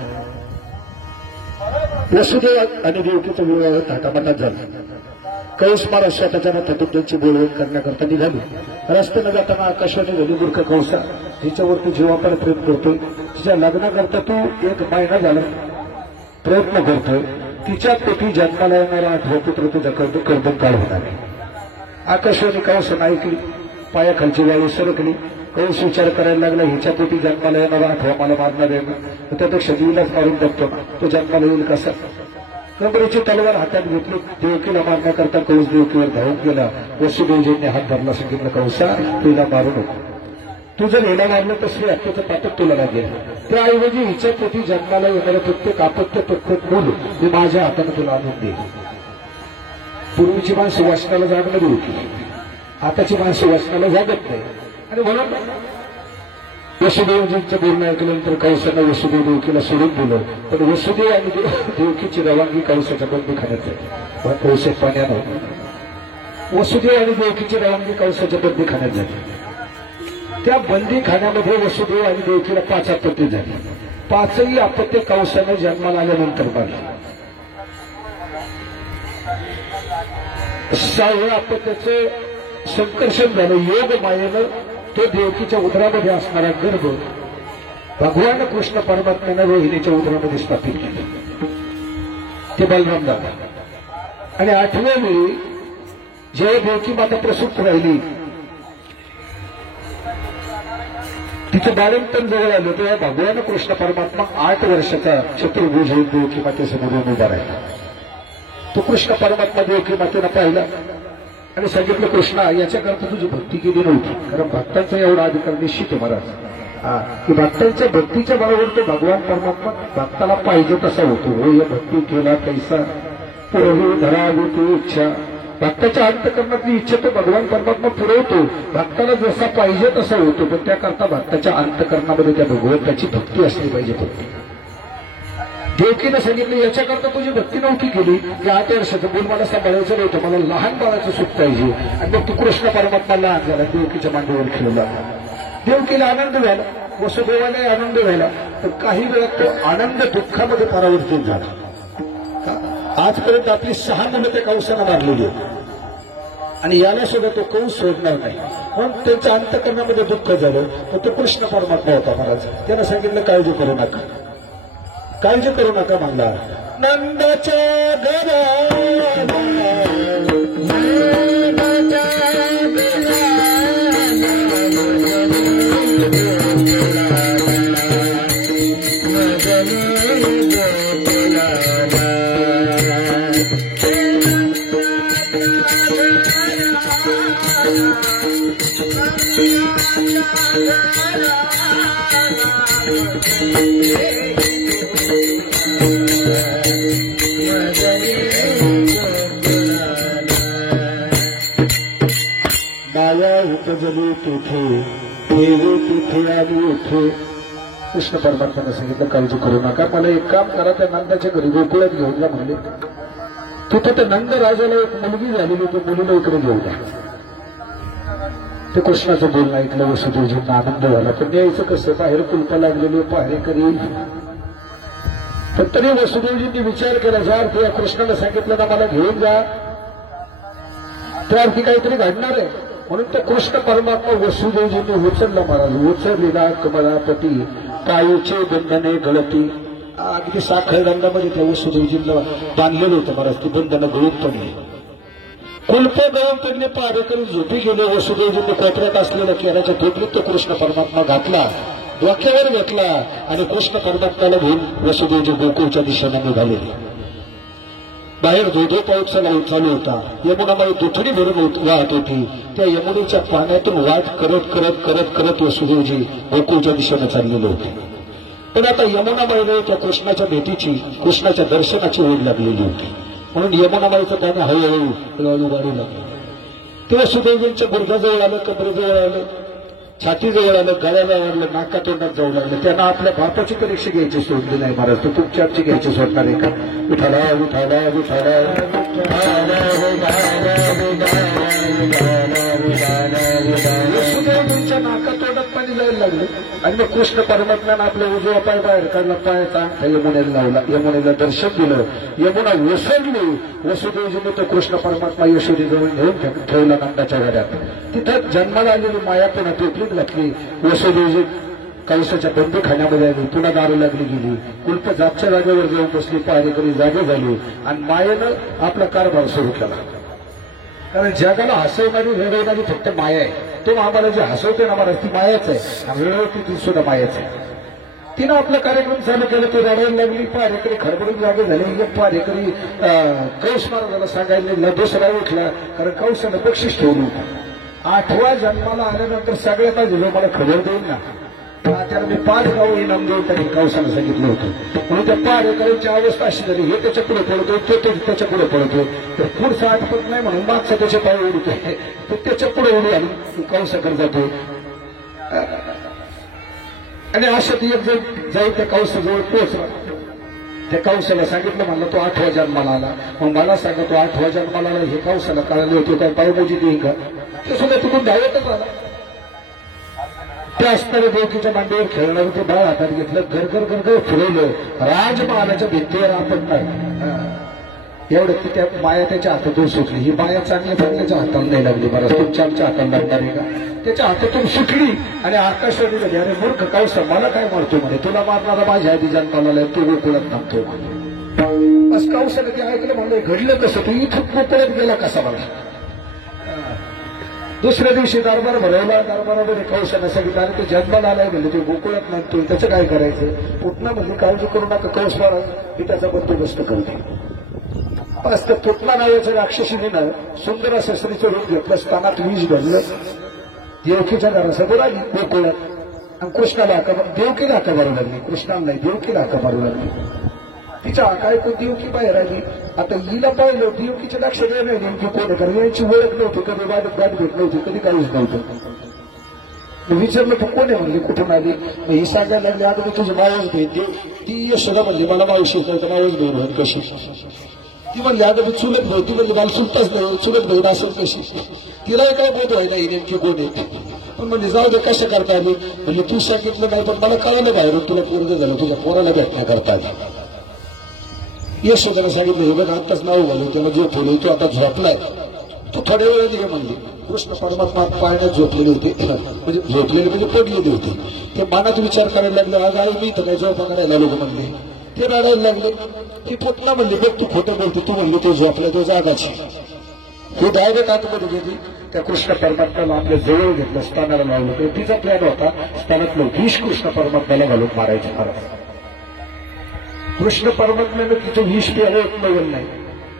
वसुदेव आणि देवकीचं विवाह थाटामाटात झालं कैस महाराज स्वतःच्या मथातून त्यांची बोलवण करण्याकरता निघाली रस्त्यानं जाताना आकाशवाणी झाली मूर्ख कौसा तिच्यावरती जीवापाड प्रेम करतोय तिच्या लग्नाकरता तू 1 महिना झाला प्रयत्न करतोय तिच्या पोटी जन्माला येणारा 8वा पुत्र तुझ्या कर्दम काळ होणार आहे आकाशवाणी कौसा ऐकली पायाखालची वाळू सरकली कौस विचार करायला लागला हिच्या पोटी जन्माला येणारा 8वा मला मारणार आहे ना त्यापेक्षा जीवनाच मारून टाकतो तो जन्माला येईल कसा कमरेची तलवार हातात घेतली देवकीला मारण्याकरता कौस देवकीवर धावून गेला वसुदेवजींनी हात धरला सांगितलं कौसा तुला मारू नको तू जर हिला मारलं तर श्री हत्याचं पातक तुला लागेल त्याऐवजी हिच्या पोटी जन्माला येणारं प्रत्येक आपत्य प्रत्येक मूल मी माझ्या हाताने तुला आणून देईल पूर्वीची माणसं वाचनाला जागणारी होती आताची माणसं वाचनाला जागत नाही आणि म्हणून वसुदेवजींचं बोलणं ऐकल्यानंतर कौसानं वसुदेव देवकीला सोडून दिलं पण वसुदेव आणि देवकीची रवानगी कौसाच्या बंदीखान्यात झाली कौसात पाण्यानं वसुदेव आणि देवकीची रवानगी कौसाच्या बंदीखान्यात झाली त्या बंदीखान्यामध्ये वसुदेव आणि देवकीला 5 आपत्ती झाली 5ही आपत्ती कौसानं जन्माला आल्यानंतर मारली 6व्या आपत्तीचं संकर्षण झालं योग मायेनं तो देवकीच्या उदरामध्ये असणारा गर्भ भगवान कृष्ण परमात्म्यानं रोहिणीच्या उदरामध्ये स्थापित केलं ते बलराम दादा आणि 8व्या वेळी जेव्हा देवकी माता प्रसूत राहिली तिचं बालंतन जवळ आलं तेव्हा भगवान कृष्ण परमात्मा 8 वर्षाचा चतुर्भुज देवकी मातेसमोर उभा राहिला तो कृष्ण परमात्मा देवकी मातेला पाहिला आणि सांगितलं कृष्णा याच्याकरता तुझी भक्ती केली नव्हती कारण भक्तांचा एवढा अधिकार निश्चित आहे महाराज की भक्तांच्या भक्तीच्या बरोबर तो भगवान परमात्मा भक्ताला पाहिजे तसा होतो हो या भक्ती केला कैसा पुरवू धरावी तू इच्छा भक्ताच्या अंतकरणातली इच्छा तो भगवान परमात्मा पुरवतो भक्ताला जसा पाहिजे तसा होतो पण त्याकरता भक्ताच्या अंतकरणामध्ये त्या भगवंताची भक्ती असली पाहिजे फक्त देवकीनं सांगितलं याच्याकरता तुझी भक्ती नव्हती केली या 8 वर्षाचं बोल मला सांभाळायचं नव्हतं मला लहान बाळाचं सुख पाहिजे आणि मग तू कृष्ण परमात्मा लहान झाला देवकीच्या मांडीवर खेळला देवकीला आनंद झाला वसुदेवालाही आनंद झाला पण काही वेळात तो आनंद दुःखामध्ये परावर्तित झाला आजपर्यंत आपली 6 मुलं त्या कंसानं मारलेली आणि याला सुद्धा तो कंस सोडणार नाही पण त्यांच्या अंतकरणामध्ये दुःख झालं पण तो कृष्ण परमात्मा होता महाराज त्यानं सांगितलं काळजी करू नका काळजी करू नका म्हणला नंदाच्या घरा चले तेथे ठेवे तेथे आणि येथे. कृष्ण परमात्म्याने सांगितलं काळजी करू नका, मला एक काम करा, त्या नंदाच्या घरी गोकुळात घेऊन जा म्हणले. तिथे त्या नंद राजाला एक मुलगी झालेली, त्या मुलीला इकडे घेऊन जा. ते कृष्णाचं बोलणं ऐकलं वसुदेवजींना आनंद झाला. पण यायचं कसं, बाहेर कुलपा लागलेली पहारेकरी. पण तरी वसुदेवजींनी विचार केला, जर त्या कृष्णाला सांगितलं ना मला घेऊन जा, त्यावरती काहीतरी घडणार आहे. म्हणून त्या कृष्ण परमात्मा वसुदेवजींनी उचलला महाराज, उचललेला कमलापती पायीचे बंधने गळती. अगदी साखर दंडामध्ये त्या वसुदेवजींना बांधलेलं होतं महाराज, ती बंधनं गळून पडली, कुलप गळून पडले. पहारेकरी झोपी गेले. वसुदेवजींनी कोपऱ्यात असलेल्या केराच्या टोपलीत तो कृष्ण परमात्मा घातला, डोक्यावर घेतला आणि कृष्ण परमात्म्याला घेऊन वसुदेवजी गोकुळच्या दिशेने निघाले. बाहेर धोधो पाऊस चालू होता. यमुनाबाई दुथडी भरून वाहत होती. त्या यमुनेच्या पाण्यातून वाट करत करत करत करत वसुदेवजी गोकुळच्या दिशेने चाललेले होते. पण आता यमुनाबाईला त्या कृष्णाच्या भेटीची, कृष्णाच्या दर्शनाची ओढ लागलेली होती. म्हणून यमुनाबाईचं त्याने हळूहळू वाढू लागलं. ते वसुदेवजींच्या गुडघ्याजवळ आलं, कबरेजवळ आलं, छातीजवळ आलं, गळ्याला वाढलं, नाका तोंडात जाऊ लागलं. त्यांना आपल्या बापाची परीक्षा घ्यायची सोडली नाही महाराज. तो तुमच्याची घ्यायची सोडणार आहे का? विठाला विठाला विठाला वसुदेवजींच्या नाका तोंडात पाणी जायला लागले. आणि मग कृष्ण परमात्म्यानं आपल्या उजवा पाय बाहेर काढला, पायाचा यमुनेला लावला, यमुनेला दर्शन दिलं, यमुना ओसरली. वसुदेवजीने तो कृष्ण परमात्मा यशोदेजवळ नेऊन ठेवला नंदाच्या घरात. तिथं जन्माला आलेली माया पुन्हा टोपलीत घातली. वसुदेवजी कंसाच्या बंदीखान्यामध्ये आली, पुन्हा दारू लागली गेली. कुलप जागच्या जागेवर जाऊन बसली, पहारेकरी जागे झाली आणि मायेनं आपला कारभार सुरू केला. कारण जगाला हसवणारी रडवणारी फक्त माया आहे. तो आम्हाला जे हसवते ना महाराज, ती मायाच आहे, आणि रडवते ती सुद्धा मायाच आहे. तिनं आपला कार्यक्रम चालू केला, ती रडायला लागली. पहारेकरी खडबडून जागे झाले. पहारेकरी कौस महाराजाला सांगायला लागला, दुसरा उठला, कारण कौसानं बक्षीस ठेवलं होतं. 8व्या जन्माला आल्यानंतर सगळ्यात आधी मला खबर देईल ना, त्याला मी 5 गाव इनाम देऊन त्यांनी कौसानं सांगितलं होतं. म्हणून त्या पहारेकरांची अवस्था अशी झाली, हे त्याच्या पुढे पडतोय, तो त्याच्या पुढे पडतोय, तर पुढचा आठपत नाही म्हणून मागचा त्याच्या पाय उडतोय, तो त्याच्या पुढे उडी आली कौसाकडे जातोय. आणि असं ती एक जण जाईल त्या कौसाजवळ पोहोचला. त्या कौसाला सांगितलं, म्हणलं तो 8व्या जन्माला आला. मग मला सांगा, तो 8व्या जन्माला आला हे कौसाला कळालं होतं काय पावमोजी देईन का? ते सुद्धा तिकडून धावतच आला. त्या असणाऱ्या देवकीच्या मांडीवर खेळणार ते बाळ हातात घेतलं, गरगर गरगर फिरवलं. राजमहालाच्या भिंतीवर आपण नाही एवढं की त्या माया त्याच्या हातातून सुटली. ही माया चांगल्या चांगल्याच्या हाताला नाही लागली, मला तुमच्या आमच्या हाताला लागणार आहे का? त्याच्या हातातून सुटली आणि आकाशवाणी झाली, अरे मूर्ख कौसा, मला काय मारतो म्हणे, तुला मारणारा माझ्या आधी जन्माला तू गोकुळात थांबतो म्हणे. बस कौसाने ते ऐकलं, म्हणलं घडलं कसं, तू इथं गोकुळात गेला कसा मला? दुसऱ्या दिवशी दरबार भरवला. दरबारामध्ये कौशाने सांगितलं, अरे तो जन्माला आलाय म्हणले, तो गोकुळात नांदतोय, त्याचं काय करायचं? पुटणा म्हणजे काळजी करू नका, कौश महाराज मी त्याचा बंदोबस्त करते. बस त्या पुटणा नावाच्या राक्षसीने सुंदर असं स्त्रीचं रूप घेतलं, स्थानात वीज भरलं, देवकीच्या घरासमोर आली गोकुळात. आणि कृष्णाला हाका, देवकीला हाका मारू लागली, कृष्णाला नाही देवकीला हाका मारू लागली. तिच्या काय कोण देवकी बाहेर आली. आता हिला पाहिलं, देवकीच्या लक्षात नाही नेमकी कोण, कारण यांची ओळख नव्हती, कधी गाठ भेट नव्हती, कधी काहीच नव्हतं. विचारलं तू कोण आहे म्हणली, कुठून आली? मग ही सांगायला लागली, आता मी तुझी मावस बहीण. ती यशोदा म्हणली, मला मावशी तर मावस बहीण होईल कशी? ती म्हणली, अगं मी चुलत भाऊ. ती म्हणली, मला चुलताच नाही, चुलत बहीण असेल कशी? तिलाही काय बोध व्हाय नाही नेमकी कोण आहे. पण म्हणजे जाऊ दे, कशा करता आली? म्हणजे तू सांगितलं नाही, पण मला कळलं बाहेरून तुला पोरगं झालं, तुझ्या पोराला भेटण्याकरता आली. यशोदाला सांगितलं, हे बघ आत्ताच नाव घालून त्याला झोपवलं, तो आता झोपलाय, तू थोड्या वेळात घे म्हणली. कृष्ण परमात्मा पाळण्यात झोपलेले होते, म्हणजे झोपलेले म्हणजे पडलेले होते. ते मनात विचार करायला लागले, आज आई मी इथं काय झोपा करायला लोक म्हणले. ते रडायला लागले. ती पुटणा म्हणली, बघ तू खोटं बोलते, तू म्हणली तो झोपला, तो जागाची. हे डायरेक्ट आतमध्ये गेली. त्या कृष्ण परमात्म्याला आपल्या जवळ घेतलं, स्थानाला लावलं. तिचा प्लॅन होता स्थानातलं विष कृष्ण परमात्म्याला घालून मारायचं. महाराज कृष्ण परमात्म्यानं तिचं विष प्यायला एक नवल नाही,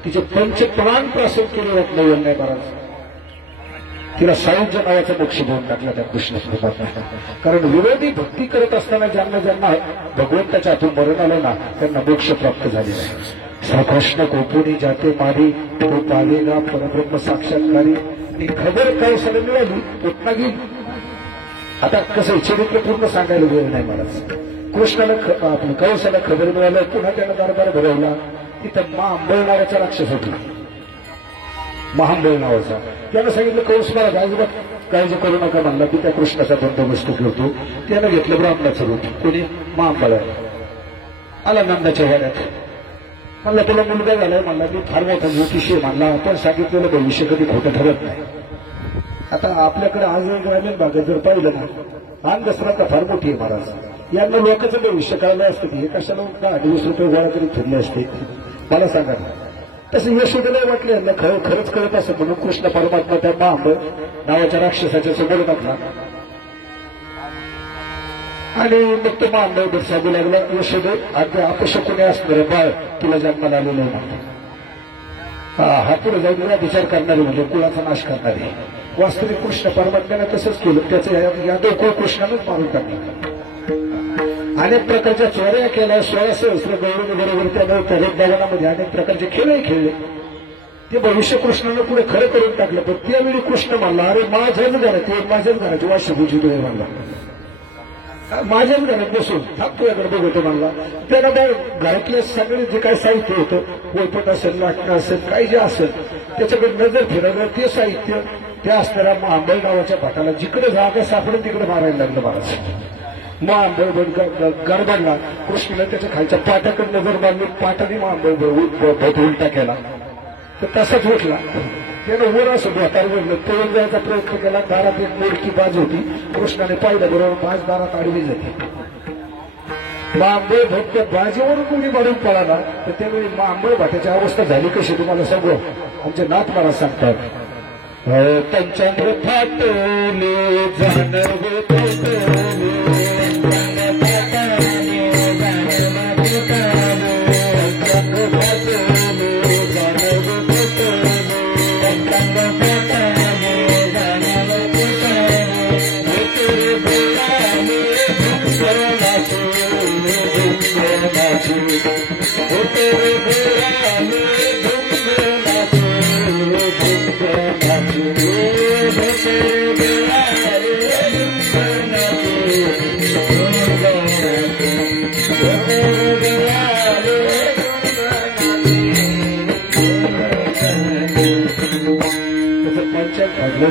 तिचे पंचप्राण प्राशन केले एक नवल नाही. महाराज तिला सायुज्य नावाचा मोक्ष देऊन टाकला त्या कृष्ण परमात्म्यानं. कारण विरोधी भक्ती करत असताना ज्यांना ज्यांना भगवंताच्या हातून मरण आलं ना, त्यांना मोक्ष प्राप्त झाले नाही. श्रीकृष्ण गोपुनी जाते मारी, तो पावेगा परब्रह्म साक्षात्कारी. ती खबर कौशल्य मिळाली पुन्हा गेली. आता कसं चरित्र पूर्ण सांगायला वेळ नाही मला. कृष्णाला आपलं कौशला खबर मिळालं, पुन्हा त्यानं दरबार भरवला. तिथं महांबळ नावाचा राक्षस होता, महांबळ नावाचा. त्यानं सांगितलं कौश मला अजिबात काळजी करू नका म्हणला की त्या कृष्णाचा बंदोबस्त करतो. त्यानं घेतलं ब्राह्मणाचं रूप. कोणी महांबळ आला नंदाच्या वाड्यात. म्हणला तुला मुलगा झालाय म्हणला, मी फार मोठा ज्योतिषी म्हणला, आपण सांगितलेलं भविष्य कधी खोटं ठरत नाही. आता आपल्याकडे आज ग्रामीण भागात जर पाहिलं ना, अंधश्रद्धा फार मोठी आहे महाराज. यांना लोकांचं भविष्य कळलं असतं की हे कशाला 10-20 रुपये गोळा करीत फिरले असते मला सांगा ना. तसं यशोदेला वाटलं यांना खरंच कळत असं म्हणून कृष्ण परमात्मा त्या महांबळ नावाच्या राक्षसाच्या समोर टाकला आणि मग तो महांबळ सांगू लागला, यशोदे अगदी अपशकुने असणारं बाळ तुला जन्माला आलेलं आहे. हा पुढे जाऊन विचार करणारे म्हणजे कुळाचा नाश करणारे. वास्तविक कृष्ण परमात्म्यानं तसंच केलं. त्याचं यादव कुळ कृष्णानंच मारून टाकलं. अनेक प्रकारच्या चोऱ्या केल्या, 16 सहस्र गौरवबरोबर त्यानं भगवनामध्ये अनेक प्रकारचे खेळही खेळले. ते भविष्य कृष्णानं पुढे खरं करून टाकलं. पण त्यावेळी कृष्ण म्हणला, अरे माझ्याच घराची वाशभूजी डोळे म्हणला, माझ्याच घरात बसून तुझ्याकडे बघतो म्हणला. त्यानं घरातले सगळे जे काही साहित्य होतं, पोलपट असेल, लाटणं असेल, काही जे असेल, त्याच्याकडे नजर फिरवलं. ते साहित्य त्या असणाऱ्या महांबळ गावाच्या भाटाला जिकडे जागा सापडेल तिकडे मारायला लागलं महाराज. महांबळ गडबडला. कृष्णाला त्याच्या खालच्या पाटाकडे नजर मारली. पाटाने महांबळ उलटा केला तर तसाच उठला. त्यानं वर असं भोतार वरलं, पळून जायचा प्रयत्न केला. दारात एक मोडकी बाज होती. कृष्णाने पाहिलं बरोबर बाज दारात आडवी जाते. महांबळ भक्त बाजेवरून कोणी मारून पळाला. तर त्यावेळी महांबळ भाटाची अवस्था झाली कशी तुम्हाला सांगू. आमचे नाथ महाराज सांगतात, तंचंद्र फाटले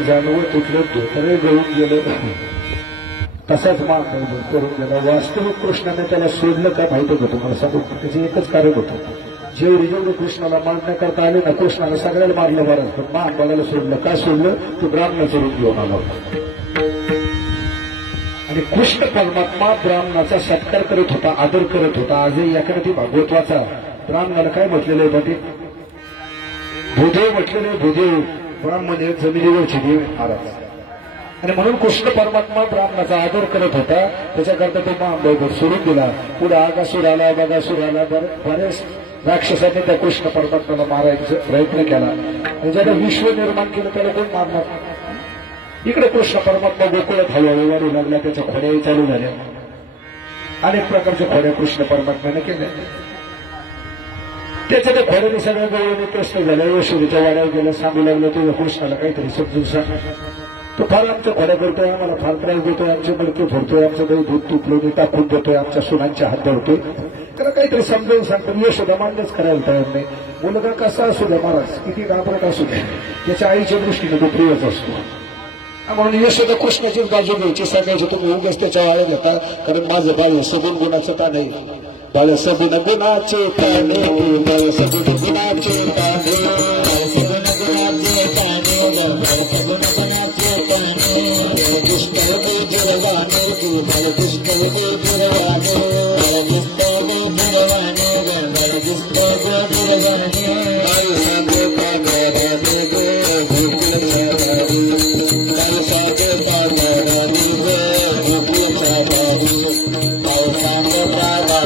जानवर तुटलं, धोतरे गळून गेलं. तसाच महांबळ करून गेला. वास्तविक कृष्णाने त्याला सोडलं का माहित होतं तुम्हाला सांगू. त्याचं एकच कारण होतं, जेवढे कृष्णाला मारण्याकरता आले ना, कृष्णाला सगळ्याला मारलं बरं, पण महांबळाला सोडलं. का सोडलं? तो ब्राह्मणाचं रूप घेऊन आला होता. आणि कृष्ण परमात्मा ब्राह्मणाचा सत्कार करत होता, आदर करत होता. आजही याकडे भागवतवाचा ब्राह्मणाला काय म्हटलेलं आहे बघे, भूदेव म्हटलेलं आहे. भूदेव ब्राह्मण एक जमिनीवरची देव महाराज. आणि म्हणून कृष्ण परमात्मा ब्राह्मणाचा आदर करत होता. त्याच्याकरता तो महांबळ सोडून दिला. पुढे आगासूर आला, बगासूर आला, बरेच राक्षसाने त्या कृष्ण परमात्म्याला मारायचा प्रयत्न केला. आणि ज्याला विश्व निर्माण केलं त्याला कोण मारणार. इकडे कृष्ण परमात्मा गोकुळात हळूहळू वाढू लागला. त्याच्या खोड्याही चालू झाल्या. अनेक प्रकारच्या खोड्या कृष्ण परमात्म्याने केल्या. त्याच्या त्या खोड्याने सगळ्या गवळीने प्रश्न झाला. यशोदेच्या वाड्यावर गेला, सांगू लागलं तुझ्या कृष्णाला काहीतरी समजून सांग. तो फार आमच्या खोड्या करतोय, आम्हाला फार त्रास देतोय, आमचे मडके फोडतोय, आमचं काही दूध तुपलं टाकून देतोय, आमच्या सुनांच्या हात धरतोय. त्याला काहीतरी समजावून सांगतो. यशोदा मान्यच करायला तयार नाही. मुलगा कसा असू द्या महाराज, किती घाबरट असू द्या, त्याच्या आईच्या दृष्टीने तो प्रियच असतो. म्हणून यशोदा कृष्णाचीच बाजू घ्यायची. सांगायची तुम्ही उगाच त्याच्या वाळ्या घेता, कारण माझं बाळ सगुण गुणाचं का नाही. बाळ सगुण गुणाचे पाणे, बाळ सगुण गुणाचे पाणे, सगुण गुणाचे पाणे, सगुण गुणाचे पाणे. कृष्ण दुर्वाने तू, बाळ कृष्ण दुर्वाने, बाळ कृष्ण दुर्वाने, बाळ कृष्ण दुर्वाने. बाळ साधे पागराने गो गोकुळचारी, बाळ साधे पागराने गो गोकुळचारी. बाळ साधे पागराने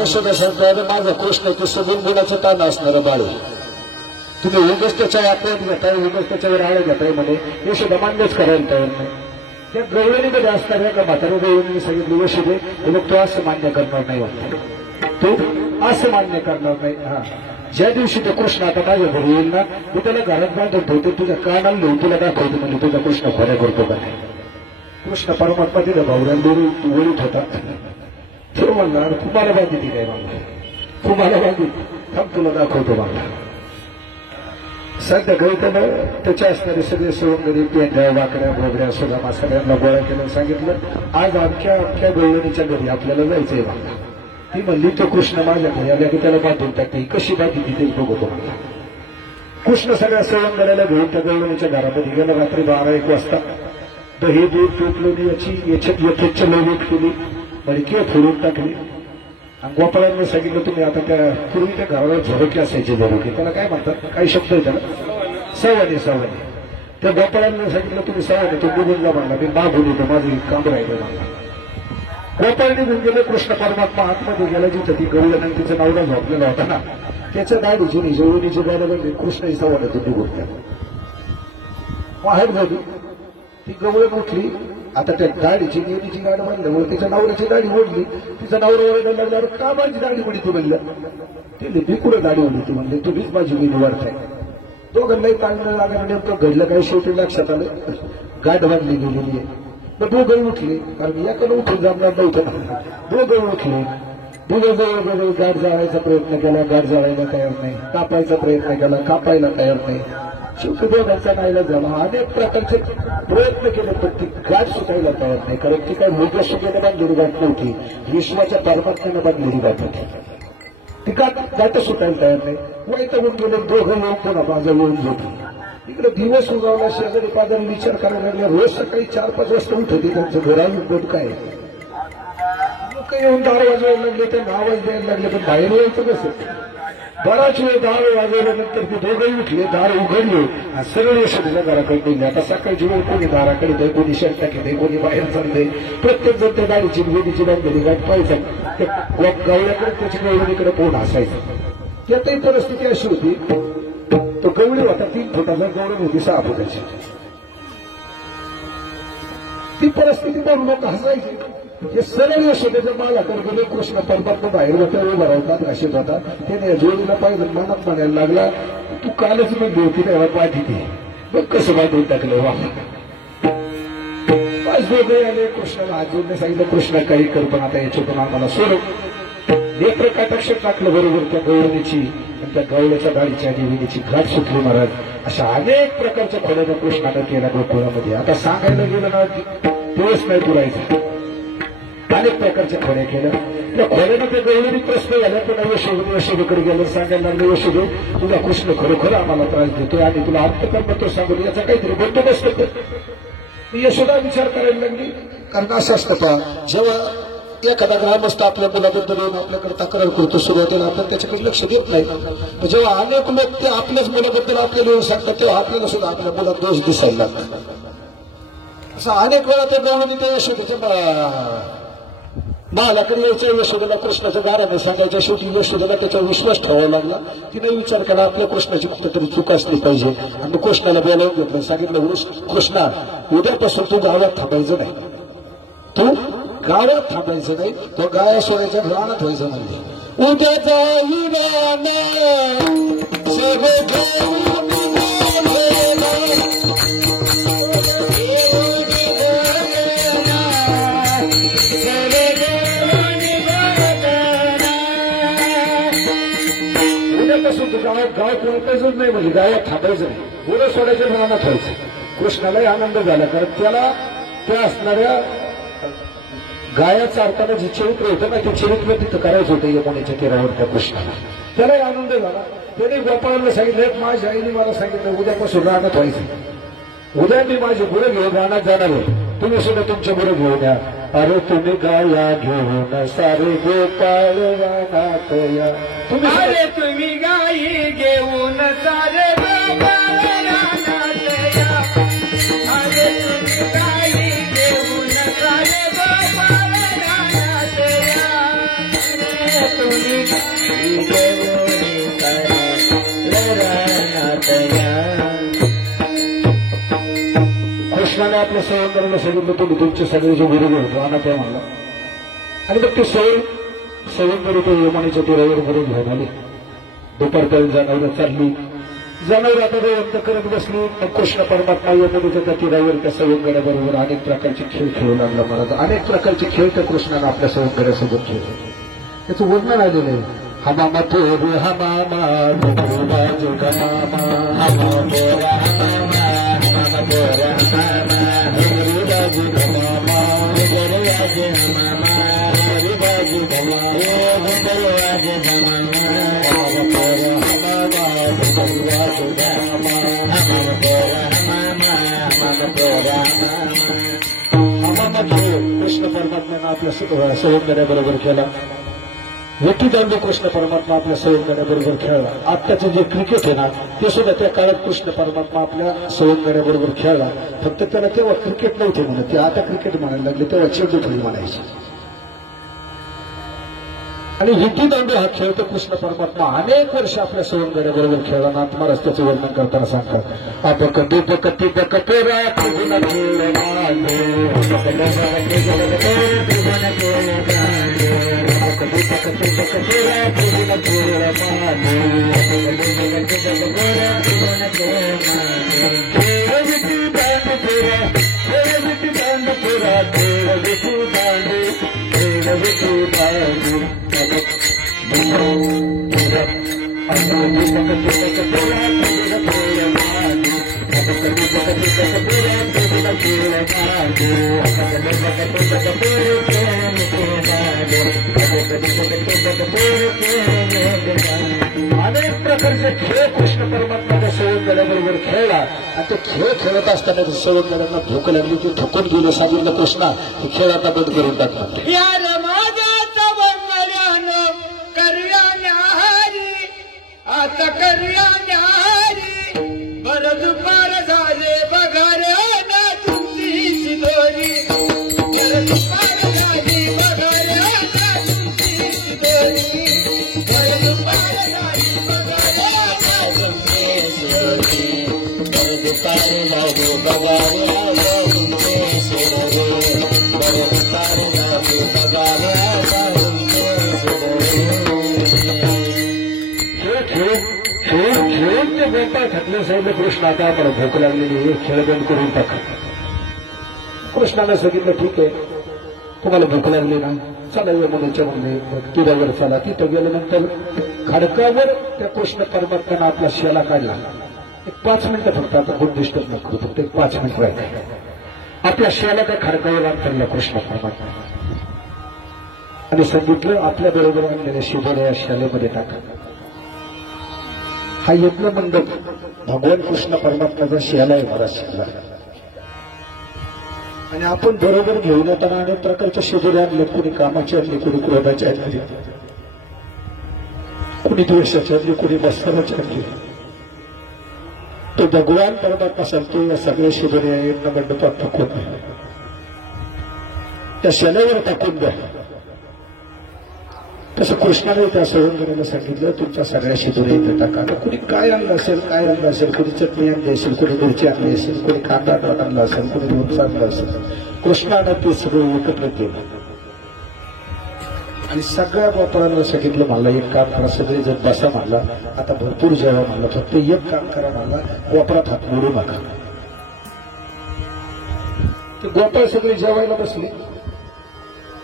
यशोदा सांगतात माझा कृष्ण ते सगुण गुणाचं ताण असणारं बाळ. तुम्ही उगाच त्याच्या वापरत घेताय, उगाच त्याच्यावर आळे घेताय म्हणे. यशोदा मान्यच करायला तयार नाही. त्या गवळणीमध्ये असणाऱ्या का म्हाताऱ्या गवळणीने सांगितलं यशोदे मग तो असं मान्य करणार नाही वाटतं. तो असं मान्य करणार नाही. हा, ज्या दिवशी तो कृष्ण आता माझ्या घरी येईल ना, मी त्याला घरात बांधून ठेवतो, तुझ्या कानाला लिहून तुला दाखवतो म्हणजे तुझा कृष्ण खोऱ्या करतो का नाही. कृष्ण परमात्मा तिथं भावऱ्याला वळीत होता. तो म्हणणार तुम्हाला बांधी ती काय मला, तुम्हाला बांधी थांब तुला दाखवतो मला. संध्याकाळी त्यानं त्याच्या असणारे सगळे सवंगडी पेंढ्या वाकड्या भोगड्या सुदामा सगळ्यांना गोळा केलं, सांगितलं आज अख्ख्या गवळणीच्या घरी आपल्याला जायचंय मला. ती म्हणली तो कृष्ण माझ्या घरी आल्या की त्याला बांधून टाकते, कशी बांधी तिथे बघतो मला. कृष्ण सगळ्या सवंगड्याला घेऊन त्या गवळणीच्या घरामध्ये गेला. रात्री 12-1 वाजता दही दूध तुटलं याची यथेच्छ लवणीत केली, मडकी फोडून टाकली. आणि गोपाळांनी सांगितलं तुम्ही आता त्या पूर्वी त्या घराला झरोके असायचे, झरोके त्याला काय म्हणतात, काही शब्द आहे त्याला, सवानी. त्या गोपाळांनी सांगितलं तुम्ही सवानी तो निघून जा म्हणला, मी मागून येतो माझं काम राहिलं म्हणला. गोपाळ निघून गेले. कृष्ण परमात्मा आतमध्ये गेला जिथं ती गवळण तिचा नवरा झोपलेला होता ना, त्याच्या दाढीची निजवळीची गायला लागली. कृष्ण सवानीतून निघून गेला. बाहेर झाली ती गवळण उठली. आता त्या दाढीची नेहमीची गाडी बांधल्यामुळे तिच्या नवऱ्याची दाढी ओढली. तिचा नवरा ओरडायला लागल्यावर का माझी दाढी ओढी तू म्हणलं, ते मी कुठं दाढी ओढली ती म्हणले, तुम्हीच माझी मी निवाडताय. दोघांनाही ताळमेळ लागलं. नेमकं घडलं काही शेवटी लक्षात आलं, गाठ बांधली गेलेली आहे. मग दोघंही उठले, कारण याकडे उठून जमणार नव्हतं. दोघंही उठले, दोघं जवळ गाठ जाळायचा प्रयत्न केला, गाठ जाळायला तयार नाही. कापायचा प्रयत्न केला, कापायला तयार नाही. शेवटी दोघांचा नाईलाज झाला. अनेक प्रकारचे प्रयत्न केले पण ती गाठ सुटायला तयार नाही, कारण ती काही मोठ्या सुट्याने बांधलेली गाठ नव्हती, विश्वाच्या परमात्म्यानं बांधलेली गाठ होती. ती गाठ सुटायला तयार नाही. वैतागून गेले दोघं येऊन पुन्हा बाजार येऊन झोपली. इकडे दिवस उगवला. शेजारी पाजारी विचार करायला लागला. रोज सकाळी 4-5 वाजता उठत होती, त्यांचं घराला काय लोक येऊन दार वाजवायला लागले, त्यांना आवाज द्यायला लागले, पण बाहेर यायचं कसं. बराच वेळ दार वाजवल्यानंतर ते दोघंही उठले, दार उघडले, सरळ यशोदेच्या घराकडे गेले. आता सकाळची वेळ कोणी दाराकडे जाई, कोणी शर्टा घेते, कोणी बाहेर चालते. प्रत्येक जण त्या गाडीची वेडीची बांधलेली गाठ पाहायचं. त्या गवळ्याकडे त्याच्या गवळणीकडे कोण असायचं. त्यातही परिस्थिती अशी होती, तो गवळी होता 3 फुटाचा, गवळण होती 6 फुटाची. ती परिस्थिती पाहून लोक हसायचे. हे सरळ यशोदेच्या बालाकडे गेले. कृष्ण परमात्मा बाहेर होता, उभा राहतात, घाशीत होता. त्याने जोडीला पाहिलं, मनात म्हणायला लागला तू कालच म्हणली होती त्याला पाठी ती बघ कसं बांधून टाकलं. वा पाच दोघे आले. कृष्णाला हात जोडणे सांगितलं, कृष्ण काही कर पण आता याच्यातून आम्हाला सोडव. नेत्र काटाक्ष टाकलं बरोबर त्या गवळणीची आणि त्या गवळ्याच्या गाडीच्या देवीची घाट सुटली महाराज. अशा अनेक प्रकारच्या खोड्यानं कृष्णानं केला गोकुळामध्ये. आता सांगायला गेलं ना दिवस नाही पुरायचा. अनेक प्रकारच्या खोड्या केल्या. त्या खोड्यानं त्या गवळीने प्रश्न झाला. पुन्हा यशोदेकडे गेलं, सांगायला लागलं यशोदे तुझा कृष्ण खरोखर आम्हाला त्रास देतोय आणि तुला अंतकर्म तो सांगतो, याचा काहीतरी बंदोबस्त करतो. यशोदा विचार करायला लागली, कारण असं असतं पहा, जेव्हा एखादा ग्रामस्थ आपल्या मुलाबद्दल येऊन आपल्याकडे तक्रार करतो, सुरुवातीला आपण त्याच्याकडे लक्ष देत नाही. जेव्हा अनेक लोक ते आपल्याच मुलाबद्दल आपल्याला येऊन सांगतात, तेव्हा आपल्याला सुद्धा आपल्या मुलात दोष दिसायला लागतात. असं अनेक वेळा त्या गवळणी त्या यशोदेच्या महालाकडे यायचं, यशोदेला कृष्णाच्या दाराने सांगायच्या. शेवटी यशोदेला त्याच्यावर विश्वास ठेवावा लागला. तिने विचार केला आपल्या कृष्णाची कुठेतरी चूक असली पाहिजे आणि कृष्णाला बोलावून घेतलं. सांगितलं कृष्णा उद्यापासून तू गावात थांबायचं नाही, तू गावात थांबायचं नाही, तो गाया सोडायच्या रानात व्हायचं म्हणजे. उद्या जाई उद्यापासून तू गावात पोहोचायचंच नाही म्हणजे गावात थांबायचं नाही, उद्या सोडायच्या रानात व्हायचं. कृष्णालाही आनंद झाला, कारण त्याला त्या असणाऱ्या गाया चारताना जे चरित्र होतं ना, ते चरित्र तिथं करायचं होतं यमुनेच्या तीरावर त्या कृष्णाला. त्यालाही आनंद झाला. त्याने गोपाळांना सांगितलं, माझ्या आईने मला सांगितलं उद्यापासून रानात व्हायचं. उद्या मी माझे गुरु घेऊन रानात जाणार आहे, तुम्ही सुद्धा तुमचे गुरु घेऊन या. अरे तुम्ही गाया घेऊन सारे गोपाळ रानात या. तुम्ही गाई घेऊन सारे गोपाळ रानात या. अरे तुम्ही गाई घेऊन सारे गोपाळ रानात या. तुम्ही गाई घेऊन सारे रानात या. कृष्णाने आपल्या सवंगराला सांगितलं तुम्ही तुमचे सगळे जे गुरु घेऊन राहणार त्या म्हणला. आणि मग ते सवय सवंगडी ते यमुनेच्या तीरावर मध्ये घेऊन आले. दुपारपर्यंत जनावरं चालली. जनावर आता वंत करत बसली. मग कृष्ण परमात्मा यमुनेच्या त्या तीरावर त्या सवंगड्याबरोबर अनेक प्रकारचे खेळ खेळू लागला. महाराज अनेक प्रकारचे खेळ त्या कृष्णानं आपल्या सवंगड्यासोबत खेळले. त्याचं वर्णन आलेलं आहे. हमामा थोरू हमामा बाजू गमामा हमामा कृष्ण परमात्म्यानं आपल्या सवंगड्याबरोबर केला. विटीदांडू कृष्ण परमात्मा आपल्या सवंगड्याबरोबर खेळला. आत्ताचं जे क्रिकेट आहे ना ते सुद्धा त्या काळात कृष्ण परमात्मा आपल्या सवंगड्याबरोबर खेळला. फक्त त्याला तेव्हा क्रिकेट नव्हते म्हणत, ते आता क्रिकेट म्हणायला लागले. तेव्हा चेंडू खेळ म्हणायचे. आणि विटीदांडू हा खेळ तर कृष्ण परमात्मा अनेक वर्ष आपल्या सवंगड्याबरोबर खेळला. नाथ महाराज त्याचं वर्णन करताना सांगतात. आपण कधी बकती बकतेरा तुझं खेळ अनेक प्रकारचे खेळ कृष्ण परमात्माच्या सवंगड्याबरोबर खेळला. आणि ते खेळ खेळत असताना सवंगड्यांना भूक लागली. ते थकून गेले. सांगितलं कृष्णा हे खेळ आता बंद करून टाकला. यार माझ्या सवंगड्यानं करण्याहारी आता करण्याहारी बरं दुपार झाले बघार ना तुमची शिदोरी बरं दुपार झाली बघार ना तुमची शिदोरी बरं दुपार झाली बघार ना तुमची शिदोरी बरं दुपार झाली बघार ना तुमची शिदोरी बरं दुपार झाली बघार ना तुमची शिदोरी. खेळून ते गोपाळ थकले. साहेब कृष्ण आता आम्हाला भूक लागलेली आहे, खेळ बंद करून टाका. कृष्णानं सांगितलं ठीक आहे, तुम्हाला भूक लागली ना चला यमुनेच्या मध्ये तीरावर चला. तिथं गेल्यानंतर खडकावर त्या कृष्ण परमात्म्यानं आपला शेला काढला. एक 5 मिनिटं फक्त, आता खूप डिस्टर्ब नको, फक्त एक 5 मिनिट राहिले. आपल्या शेला त्या खडकावर अंतरला कृष्ण परमात्मा आणि सांगितलं आपल्या बरोबर आणलेल्या शिवोऱ्या या शालेमध्ये टाका. हा यज्ञ मंडप भगवान कृष्ण परमात्म्याचा शेला आहे. मला शेला आणि आपण बरोबर घेऊन येताना अनेक प्रकारच्या शिदोऱ्या आणले. कोणी कामाची आणली, कोणी क्रोधाची आणली, कोणी द्वेषाची आणली, कोणी मत्सराची आणली. तो भगवान परमात्मा सांगतो या सगळ्या शिदोऱ्या यज्ञ मंडपात टाकून द्या, त्या शेल्यावर टाकून द्या. तसं कृष्णाने त्या सवंगड्याला सांगितलं तुमच्या सगळ्या शिदोऱ्या इथे टाका. आता कुणी काय आणलं असेल, काय आणलं असेल, कुणी चटणी आणली असेल, कुणी मिरची आणली असेल, कुणी कांदा आणला असेल, कुणी लोणचं आणलं असेल. कृष्णानं ते सगळं एकत्र केलं आणि सगळ्या गोपाळांना सांगितलं मला एक काम करा, सगळे जण बसा म्हणला, आता भरपूर जेवा म्हणला, फक्त एक काम करा म्हणला, गोपाळात हात मोडू नका. ते गोपाळ सगळे जेवायला बसले.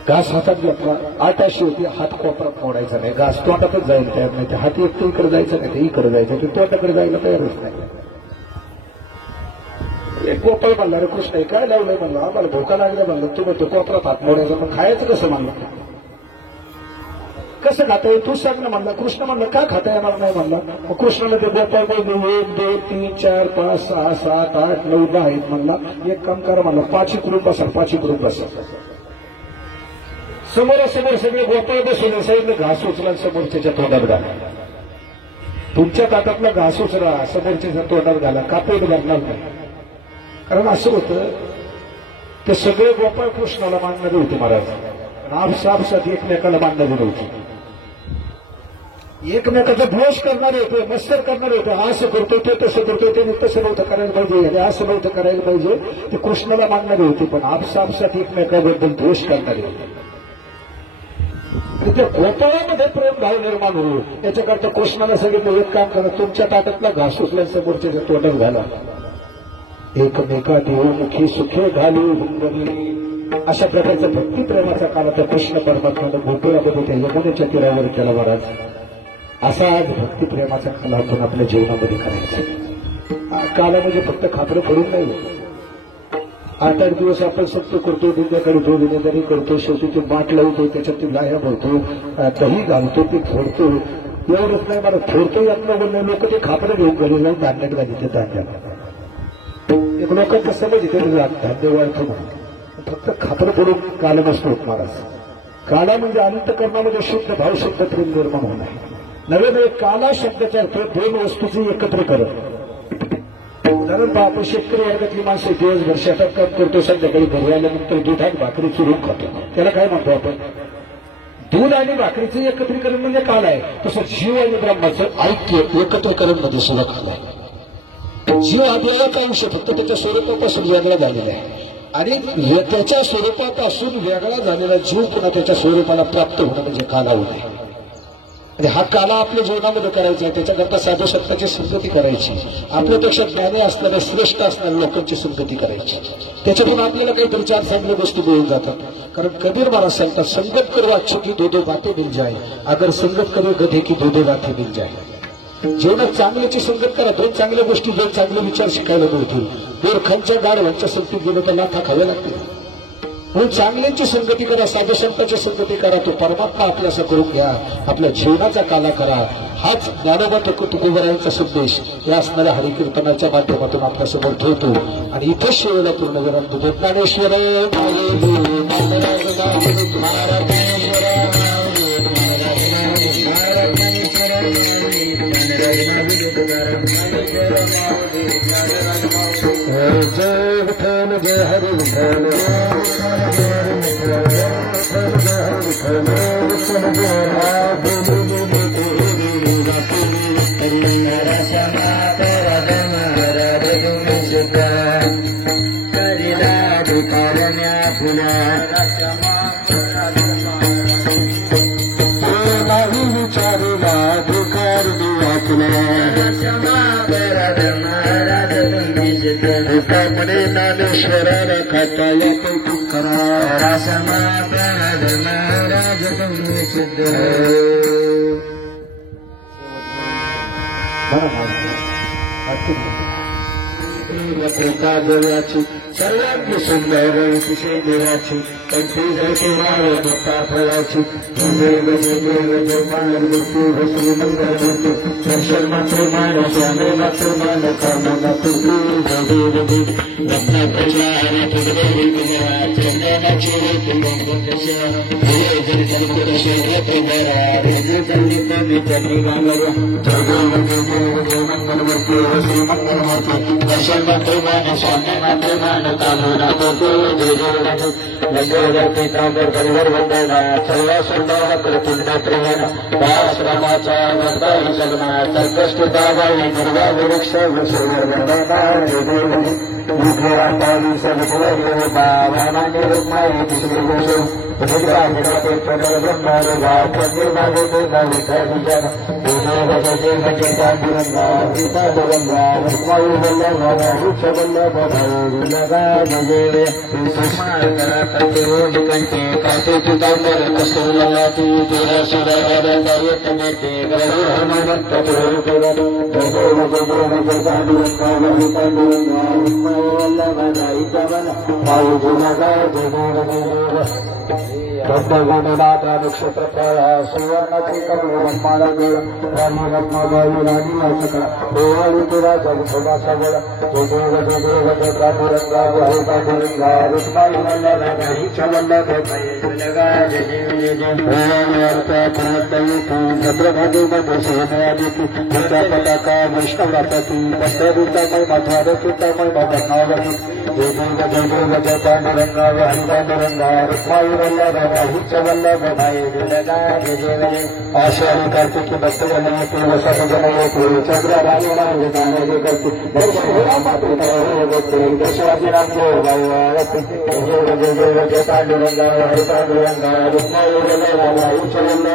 घास हातात घेतला, आटाशी होती, हात कोपरात मोडायचा नाही. घास तोंडातच जायला तयार नाही. ते हात एक तर इकडे जायचं नाही, ते इकडे जायचं, ते तोंडाकडे जायला तयारच नाही. एक गोपाळ म्हणला रे कृष्ण काय लावलंय म्हणलं, आम्हाला भोका लागल्या म्हणलं, तुम्ही तो कोपरात हात मोडायचा, मग खायचं कसं म्हणलं, कसं खाताय तू सांग ना म्हणला. कृष्ण म्हणलं का खाता येणार नाही म्हणला. मग कृष्णाला ते गोपाळ बोलले 1 2 3 4 5 6 7 8 9 10 आहेत म्हणला. एक काम करा म्हणला, 5 करून बसा, 5 करून बसा. समोरासमोर सगळे गोपाळ बसवले. साहेब घास उचला, समोरच्या तोंडात घाला. तुमच्या ताटातला घास उचला, समोरच्या तोंडात घाला, कापेट घालणार नाही. कारण असं होतं ते सगळे गोपाळ कृष्णाला मानणारे होते महाराज. आपसात एकमेकाला मानणारे नव्हते, एकमेकाचा द्वेष करणारे होते, मत्सर करणारे होते. असं करतो ते तसं करतो, त्याने तसं नव्हतं करायला पाहिजे आणि असं नव्हतं करायला पाहिजे. ते कृष्णाला मानणारे होते पण आपसात एकमेकाबद्दल द्वेष करणारे होते. त्या गोपाळामध्ये प्रेम भाव निर्माण होईल. याच्याकरता कृष्णाने सांगितलं एक काम करा, तुमच्या ताटातला घास उचल्या समोरच्या तोंडात घाला. एकमेका देवमुखी सुखे घालू हुंदरी. अशा प्रकारचा भक्ती प्रेमाचा काल त्या कृष्ण परमात्म्यानं गोकुळामध्ये त्या यमुनेच्या तीरावर केला महाराज. असा आज भक्ती प्रेमाचा काल आपण आपल्या जीवनामध्ये करायचा. काला म्हणजे फक्त खापरं पडून नाही. 8-8 दिवस आपण सत्य करतो, दिंड्या करतो, दिनेदारी करतो, शेवटी ते माठ लावतो, त्याच्यात ती लाह्या भरतो, दही घालतो, ते फोडतो. एवढंच नाही मला फोडतो यातलं बोलणं. लोक ते खापरं घेऊन घरी जाऊन धान्यात घालते. धान्यात एक लोकांचं समज इथे धान्य वाढतो म्हणून फक्त खापरं पडून काल नसतो महाराज. काला म्हणजे अंतकरणामध्ये शुद्ध भाव शुद्ध प्रेम निर्माण होणार. नवे नवे काला शब्दाचा अर्थ दोन वस्तूचे एकत्र करत. उदाहरण पहा, आपण शेतकरी वर्गातली माणसं दिवसभर शेतात काम करतो, संध्याकाळी घरी आल्यानंतर दूध आणि भाकरी चुरून खातो. त्याला काय म्हणतो आपण? दूध आणि भाकरीचं एकत्रीकरण म्हणजे काल आहे. तसं जीव आणि ब्रह्माचं ऐक्य एकत्रीकरण मध्ये सुद्धा काल आहे. जीव हा देवाचा अंश फक्त त्याच्या स्वरूपापासून वेगळा झालेला आहे आणि त्याच्या स्वरूपापासून वेगळा झालेला जीव पुन्हा त्याच्या स्वरूपाला प्राप्त होणं म्हणजे काला होणे. हा काला आपल्या जीवनामध्ये करायचा आहे. त्याच्याकरता साधू संतांची संगती करायची, आपल्यापेक्षा ज्ञानी असणाऱ्या श्रेष्ठ असणाऱ्या लोकांची संगती करायची. त्याच्यातून आपल्याला काहीतरी 4 चांगल्या गोष्टी मिळून जातात. कारण कबीर महाराज सांगतात, संगत करो अच्छी की 2-2 बातें मिल जाए, अगर संगत करो गधे की 2-2 बातें मिल जाए. जीवनात चांगल्याची संगत करा, 2 चांगल्या गोष्टी, 2 चांगले विचार शिकायला मिळतील. मूर्खांच्या गाढवांच्या संगतीत गेलं तर लाथा खाव्या लागतील. म्हणून चांगल्यांची संगती करा, साधू संतांची संगती करा. तो परमात्मा आपल्यासा करून घ्या, आपल्या जीवनाचा काला करा. हाच ज्ञानोबा तुकोबारायांचा संदेश या असणाऱ्या हरिकीर्तनाच्या माध्यमातून आपल्यासमोर ठेवतो आणि इथेच शेवेला पूर्ण विराम देतो. ज्ञानेश्वर जय विठ्ठल जय हरी विठ्ठल ज्ञानेश्वराला खाता येतो तुकारा रासमा महाराज तुम्ही सिद्ध. पत्रिका देवाची सर्वांगी सुंदर विशेष देवाची कंठी जयकुमार दत्ता फळाची देव देव जयमान मृत्यू श्री मंगल मूर्ती दर्शन मात्र मान स्वामी मात्र मान कामना मात्र देव रत्नाप्रजा चंदनाची दर्शन मात्र मान स्वामी मात्र मान कामना पितांबर परिवार वंदना सर्व सुंदर प्रतिज्ञा प्रेरणा आश्रमाचा वंदना सगना सर्कष्ट दाबाई निर्वा वृक्ष मुखरातानी सर्व बाबाने रुक्माई तिसरी गोष्ट नक्षत्र सुवर्णाची कमळ राणी रत्नाबाई राणी वाचकरा देवाळीतुरा जगथोडा सगळ पांडुरंगा पांडुरंगा रुक्माई वल्लभाईच्या वल्लभ चंद्रभागेमध्ये सोहमयादिती गंगा पताका वैष्णवराताती बंदरूतामय माधवारतीतामय बाबा नावती जय देव जय पांडुरंगा हरिपांडुरंगा रुक्माई वल्लभ वल्लभ भाई वल्लभ भाई दुर्गा विजय आषाढ़ी कार्तिक भक्त जन पूर्व सब जन पूर्व चंद्र रानी राम जाने के करती दशरथ राम जो भगवती जय जय पांडुरंगा हरि पांडुरंगा वल्लभ भाई दुर्गा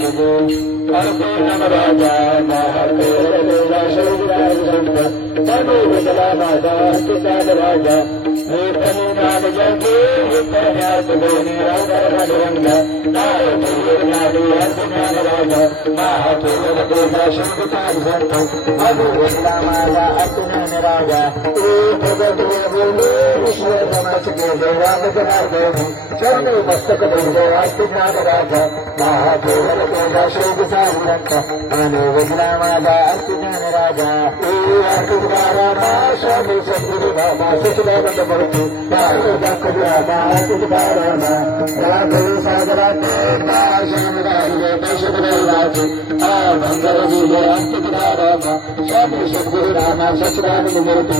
विजय राजा राजा नाम जगे राजा राजा चंद्र मस्तक राजा राजा स्वामी सद्गुरु बाबा सचिदानंद मूर्ति स्वामी सद्गुरु रामा सचिदानंद मूर्ति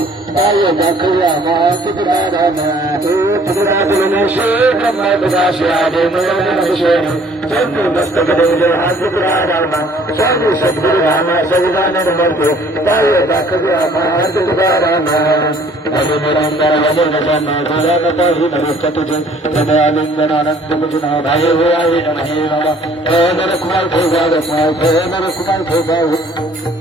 चंद्र मस्तक राम स्वामी सद्गुरु रामा सचिदानंद मूर्ति भाई